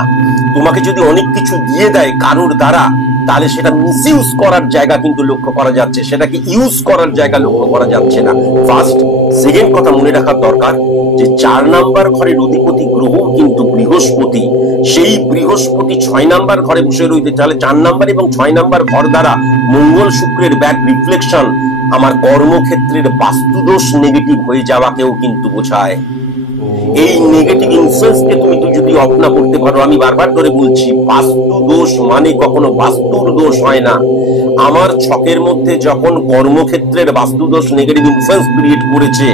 তোমাকে যদি অনেক কিছু দিয়ে দেয় কারোর দ্বারা, তাহলে সেটা মিসইউজ করার জায়গা কিন্তু লক্ষ্য করা যাচ্ছে, সেটাকে ইউজ করার জায়গা লক্ষ্য করা যাচ্ছে না। ফার্স্ট। সেকেন্ড কথা মনে রাখার দরকার যে 4 নাম্বার ঘরের অধিপতি গ্রহ কিন্তু বৃহস্পতি, সেই বৃহস্পতি 6 নাম্বার ঘরে বসে রয়েছে। তাহলে 4 নাম্বার এবং 6 নাম্বার ঘর দ্বারা মঙ্গল শুক্রের ব্যাড রিফ্লেকশন আমার কর্মক্ষেত্রের বাস্তুদোষ নেগেটিভ হয়ে যাওয়াকেও কিন্তু বোঝায়। এই নেগেটিভ ইনফ্লুয়েন্সকে তুমি যদি অফ না করতে পারো, আমি বারবার করে বলছি, বাস্তু দোষ মানে কখনো বাস্তুর দোষ হয় না। আমার ছকের মধ্যে যখন কর্মক্ষেত্রের বাস্তুদোষ নেগেটিভ ইনফ্লুয়েন্স ক্রিয়েট করেছে,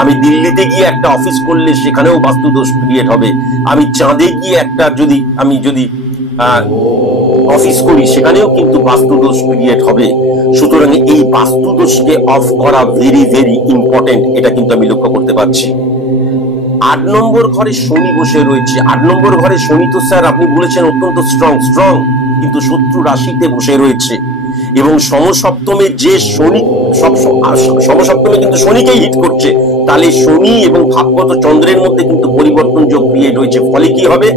আমি দিল্লিতে গিয়ে একটা অফিস করলে সেখানেও বাস্তুদোষ ক্রিয়েট হবে। আমি চাঁদে গিয়ে আমি যদি অফিস করি সেখানেও কিন্তু বাস্তুদোষ ক্রিয়েট হবে। সুতরাং এই বাস্তুদোষকে অফ করা ভেরি ভেরি ইম্পর্টেন্ট, এটা কিন্তু আমি লক্ষ্য করতে পারছি। 8 নম্বর ঘরে শনি বসে রয়েছে। 8 নম্বর ঘরে শনি তো স্যার আপনি বলেছেন অত্যন্ত স্ট্রং, কিন্তু শত্রু রাশিতে বসে রয়েছে। এবং সমসপ্তমে যে শনি, সমসপ্তমে কিন্তু শনিকেই হিট করছে, তাহলে শনি এবং ভাগ্যত চন্দ্রের মধ্যে কিন্তু পরিবর্তন যোগ ক্রিয়েট হয়েছে। ফলে কি হবে,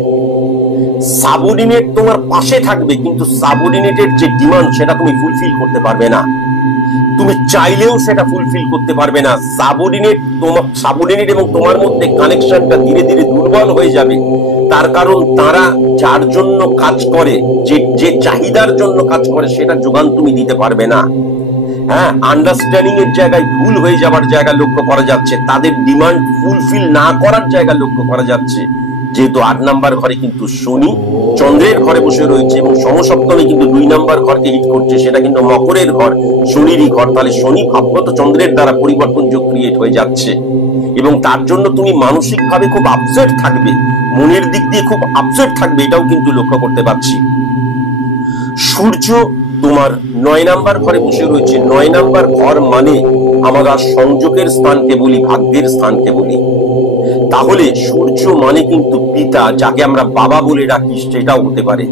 সাবঅর্ডিনেট তোমার পাশে থাকবে, কিন্তু সাবঅর্ডিনেটের যে ডিমান্ড সেটা তুমি ফুলফিল করতে পারবে না, তুমি চাইলেও সেটা ফুলফিল করতে পারবে না। সাবঅর্ডিনেট এবং তোমার মধ্যে কানেকশনটা ধীরে ধীরে দুর্বল হয়ে যাবে। তার কারণ তারা যার জন্য কাজ করে, যে চাহিদার জন্য কাজ করে, সেটা যোগান তুমি দিতে পারবে না। হ্যাঁ, আন্ডারস্ট্যান্ডিং এর জায়গায় ভুল হয়ে যাবার জায়গা লক্ষ্য করা যাচ্ছে, তাদের ডিমান্ড ফুলফিল না করার জায়গা লক্ষ্য করা যাচ্ছে। যেহেতু 8 নাম্বার ঘরে কিন্তু শনি চন্দ্রের ঘরে বসে রয়েছে এবং সমসপ্তমে কিন্তু 2 নাম্বার ঘরকে হিট করছে, সেটা কিন্তু মকরের ঘর, শনিরই ঘর। তাহলে শনি ভাবগত চন্দ্রের দ্বারা পরিবর্তন যোগ ক্রিয়েট হয়ে যাচ্ছে, এবং তার জন্য তুমি মানসিক ভাবে খুব আপসেট থাকবে, মনের দিক দিয়ে খুব আপসেট থাকবে, এটাও কিন্তু লক্ষ্য করতে পারছি। সূর্য তোমার 9 নাম্বার ঘরে বসে রয়েছে। 9 নাম্বার ঘর মানে আমরা সংযোগের স্থানকে বলি, ভাগ্যের স্থানকে বলি। তাহলে সূর্য মানে কিন্তু পিতা, যাকে আমরা বাবা বলে ডাকি, সেটাও হতে পারে,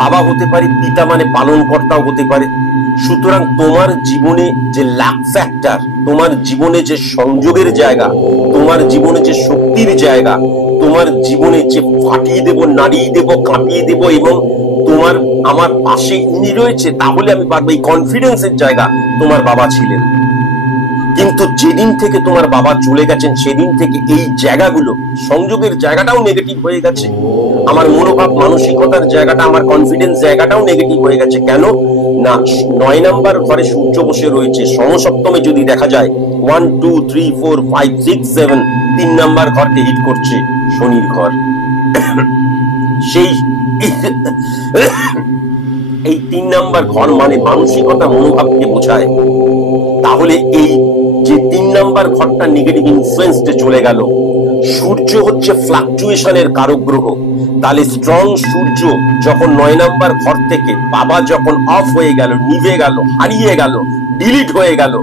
বাবা হতে পারে, পিতা মানে পালনকর্তাও হতে পারে। সুতরাং তোমার জীবনে যে লাক ফ্যাক্টর, তোমার জীবনে যে সংযোগের জায়গা, তোমার জীবনে যে শক্তির জায়গা, তোমার জীবনে যে ফাটিয়ে দেব, নাড়িয়ে দেব, কাঁপিয়ে দেব এবং তোমার আমার পাশে ইনি রয়েছে, তাহলে আমি পারবো, এই কনফিডেন্সের জায়গা তোমার বাবা ছিলেন। কিন্তু যেদিন থেকে তোমার বাবা চলে গেছেন সেদিন থেকে এই জায়গাগুলো, সংযোগের জায়গাটাও নেগেটিভ হয়ে গেছে, আমার মনোভাব মানসিকতার জায়গাটা, আমার কনফিডেন্স জায়গাটাও নেগেটিভ হয়ে গেছে। কেন না, 9 নাম্বার ঘরে সূর্য বসে রয়েছে, সমসপ্তমে যদি দেখা যায় 1 2 3 4 5 6 7, 3 নাম্বার ঘরকে হিট করছে শনির ঘর। সেই এই 3 নাম্বার ঘর মানে মানসিকতা মনোভাবকে বোঝায়। তাহলে এই যে 3 নাম্বার ঘরটা নেগেটিভ ইনফ্লুয়েন্সে চলে গেল, সূর্য হচ্ছে ফ্লাকচুয়েশনের কারক গ্রহ, তাহলে স্ট্রং সূর্য যখন 9 নাম্বার ঘর থেকে বাবা যখন অফ হয়ে গেল, নিভে গেল, হারিয়ে গেল, ডিলিট হয়ে গেল,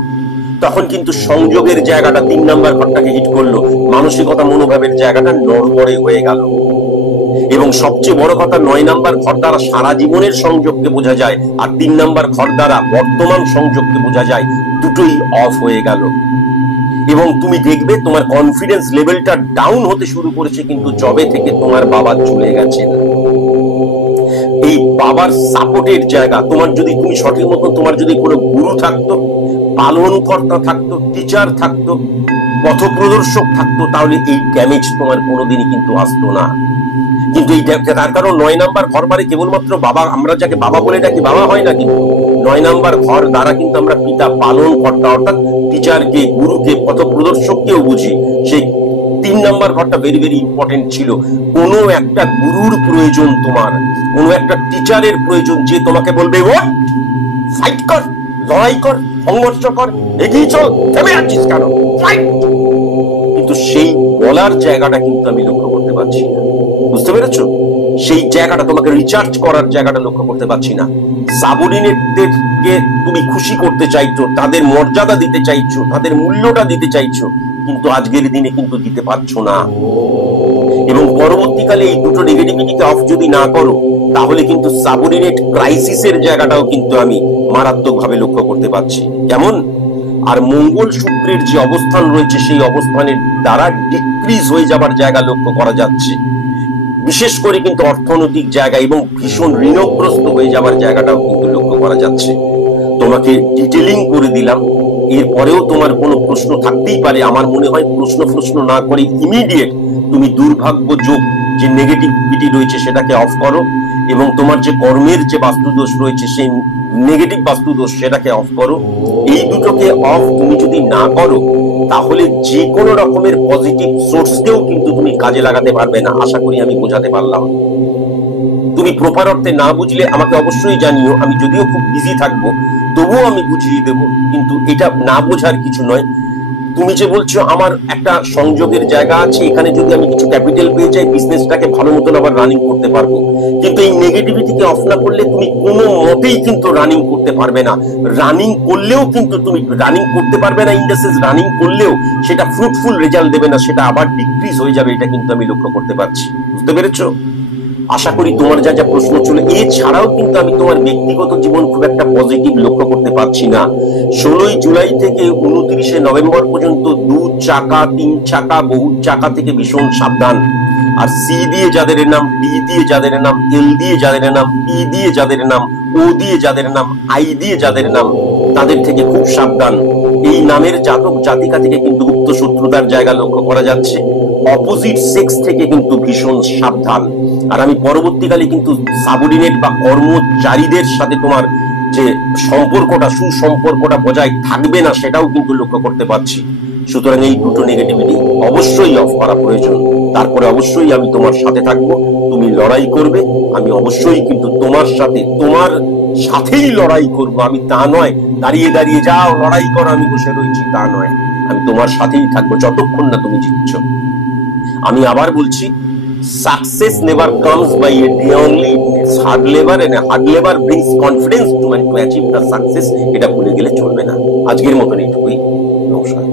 তখন কিন্তু সংযোগের জায়গাটা 3 নাম্বার ঘরটাকে হিট করলো, মানসিকতা মনোভাবের জায়গাটা নড়বড়ে হয়ে গেল। এবং সবচেয়ে বড় কথা, 9 নাম্বার ঘর দ্বারা সারা জীবনের সংযোগকে বোঝা যায়, আর 3 নাম্বার ঘর দ্বারা বর্তমান সংযোগকে বোঝা যায়, দুটোই অফ হয়ে গেল। এবং তুমি দেখবে তোমার কনফিডেন্স লেভেলটা ডাউন হতে শুরু করেছে, কিন্তু জবে থেকে তোমার বাবা চলে গেছেন। এই বাবার সাপোর্টের জায়গা, তোমার যদি তুমি সঠিক মতো, তোমার যদি কোনো গুরু থাকতো, পালনকর্তা থাকতো, টিচার থাকতো, পথপ্রদর্শক থাকতো, তাহলে এই ড্যামেজ তোমার কোনোদিনই কিন্তু আসতো না। কিন্তু এই তার কারণ 9 নাম্বার ঘর মানে কেবলমাত্র বাবা, আমরা যাকে বাবা বলে ডাকি বাবা হয় না, কিন্তু 9 নাম্বার ঘর দ্বারা কিন্তু আমরা পিতা, পালন কর্তা অর্থাৎ টিচারকে, গুরুকে, পথপ্রদর্শককেও বুঝি। সেই 3 নাম্বার ঘরটা ভেরি ভেরি ইম্পর্টেন্ট ছিল। কোনো একটা গুরুর প্রয়োজন, তোমার কোনো একটা টিচারের প্রয়োজন, যে তোমাকে বলবে ও ফাইট কর, লড়াই কর, সংঘর্ষ কর, এগিয়ে চল, থেমে আছিস কেন, ফাইট। কিন্তু সেই বলার জায়গাটা কিন্তু আমি লক্ষ্য করতে পারছি না, বুঝতে পেরেছো? সেই জায়গাটা, তোমাকে রিচার্জ করার জায়গাটা লক্ষ্য করতে পারছি না। সাবঅর্ডিনেটদেরকে তুমি খুশি করতে চাইছো, তাদের মর্যাদা দিতে চাইছো, তাদের মূল্যটা দিতে চাইছো, কিন্তু আজকের দিনে কিন্তু দিতে পারছো না। এবং পরবর্তীকালে এই দুটো নেগেটিভিটিকে অফ যদি না করো, তাহলে কিন্তু সাবঅর্ডিনেট ক্রাইসিসের জায়গাটাও কিন্তু আমি মারাত্মকভাবে লক্ষ্য করতে পারছি। কেমন? আর মঙ্গল সূত্রের যে অবস্থান রয়েছে, সেই অবস্থানের দ্বারা ডিক্রিজ হয়ে যাবার জায়গা লক্ষ্য করা যাচ্ছে, বিশেষ করে কিন্তু অর্থনৈতিক জায়গা, এবং ভীষণ ঋণগ্রস্ত হয়ে যাবার জায়গাটাও কিন্তু লক্ষ্য করা যাচ্ছে। তোমাকে ডিটেলিং করে দিলাম, এরপরেও তোমার কোনো প্রশ্ন থাকতেই পারে। আমার মনে হয় প্রশ্ন না করে ইমিডিয়েট তুমি দুর্ভাগ্য যোগ যে নেগেটিভিটি রয়েছে সেটাকে অফ করো, এবং তোমার যে কর্মের যে বাস্তুদোষ রয়েছে সেই নেগেটিভ বাস্তুদোষ সেটাকে অফ করো। এই দুটোকে অফ তুমি যদি না করো, তাহলে যে কোনো রকমের পজিটিভ সোর্সকেও কিন্তু তুমি কাজে লাগাতে পারবে না। আশা করি আমি বোঝাতে পারলাম। তুমি প্রপার অর্থে না বুঝলে আমাকে অবশ্যই জানিও, আমি যদিও খুব বিজি থাকবো তবুও আমি বুঝিয়ে দেব, কিন্তু এটা না বোঝার কিছু নয়। তুমি যে বলছো আমার একটা সংযোগের জায়গা আছে, এখানে যদি আমি কিছু ক্যাপিটাল পেয়ে যাই, বিজনেসটাকে ভালো মতন আবার রানিং করতে পারবো, কিন্তু এই নেগেটিভিটিকে অফ না করলে তুমি কোনো মতেই কিন্তু রানিং করতে পারবে না। রানিং করলেও কিন্তু তুমি রানিং করতে পারবে না, ইন দ্য সেন্স রানিং করলেও সেটা ফ্রুটফুল রেজাল্ট দেবে না, সেটা আবার ডিক্রিজ হয়ে যাবে। এটা কিন্তু আমি লক্ষ্য করতে পারছি, বুঝতে পেরেছো? আশা করি তোমার যা যা প্রশ্ন ছিল, এছাড়াও কিন্তু আমি তোমার ব্যক্তিগত জীবন খুব একটা পজিটিভ লক্ষ্য করতে পারছি না। 16 জুলাই থেকে 29 নভেম্বর পর্যন্ত 2 চাকা, 3 চাকা, বহু চাকা থেকে ভীষণ সাবধান। আর সি দিয়ে যাদের নাম, ডি দিয়ে যাদের নাম, এল দিয়ে যাদের নাম, ই দিয়ে যাদের নাম, ও দিয়ে যাদের নাম, আই দিয়ে যাদের নাম, তাদের থেকে খুব সাবধান। এই নামের জাতক জাতিকা থেকে কিন্তু গুপ্ত শত্রুতার জায়গা লক্ষ্য করা যাচ্ছে। অপোজিট সেক্স থেকে কিন্তু ভীষণ সাবধান। আর আমি পরবর্তীকালে কিন্তু সাবঅর্ডিনেট বা কর্মচারীদের সাথে তোমার যে সম্পর্কটা, সুসম্পর্কটা বজায় থাকবে না, সেটাও কিন্তু লক্ষ্য করতে পারছি। সুতরাং এই দুটো নেগেটিভিটি অবশ্যই অফ করা প্রয়োজন। তারপরে অবশ্যই আমি তোমার সাথে থাকবো, তুমি লড়াই করবে, আমি অবশ্যই কিন্তু তোমার সাথেই লড়াই করব। আমি তা নয় দাঁড়িয়ে দাঁড়িয়ে যাও লড়াই করো, আমি বসে রয়েছি, তা নয়। আমি তোমার সাথেই থাকবো যতক্ষণ না তুমি জিতছো। আমি আবার বলছি, success never comes by a day only, it's hard labor, and hard labor brings confidence to achieve the success। এটা ভুলে গেলে চলবে না। আজকের মতন এইটুকুই, নমস্কার।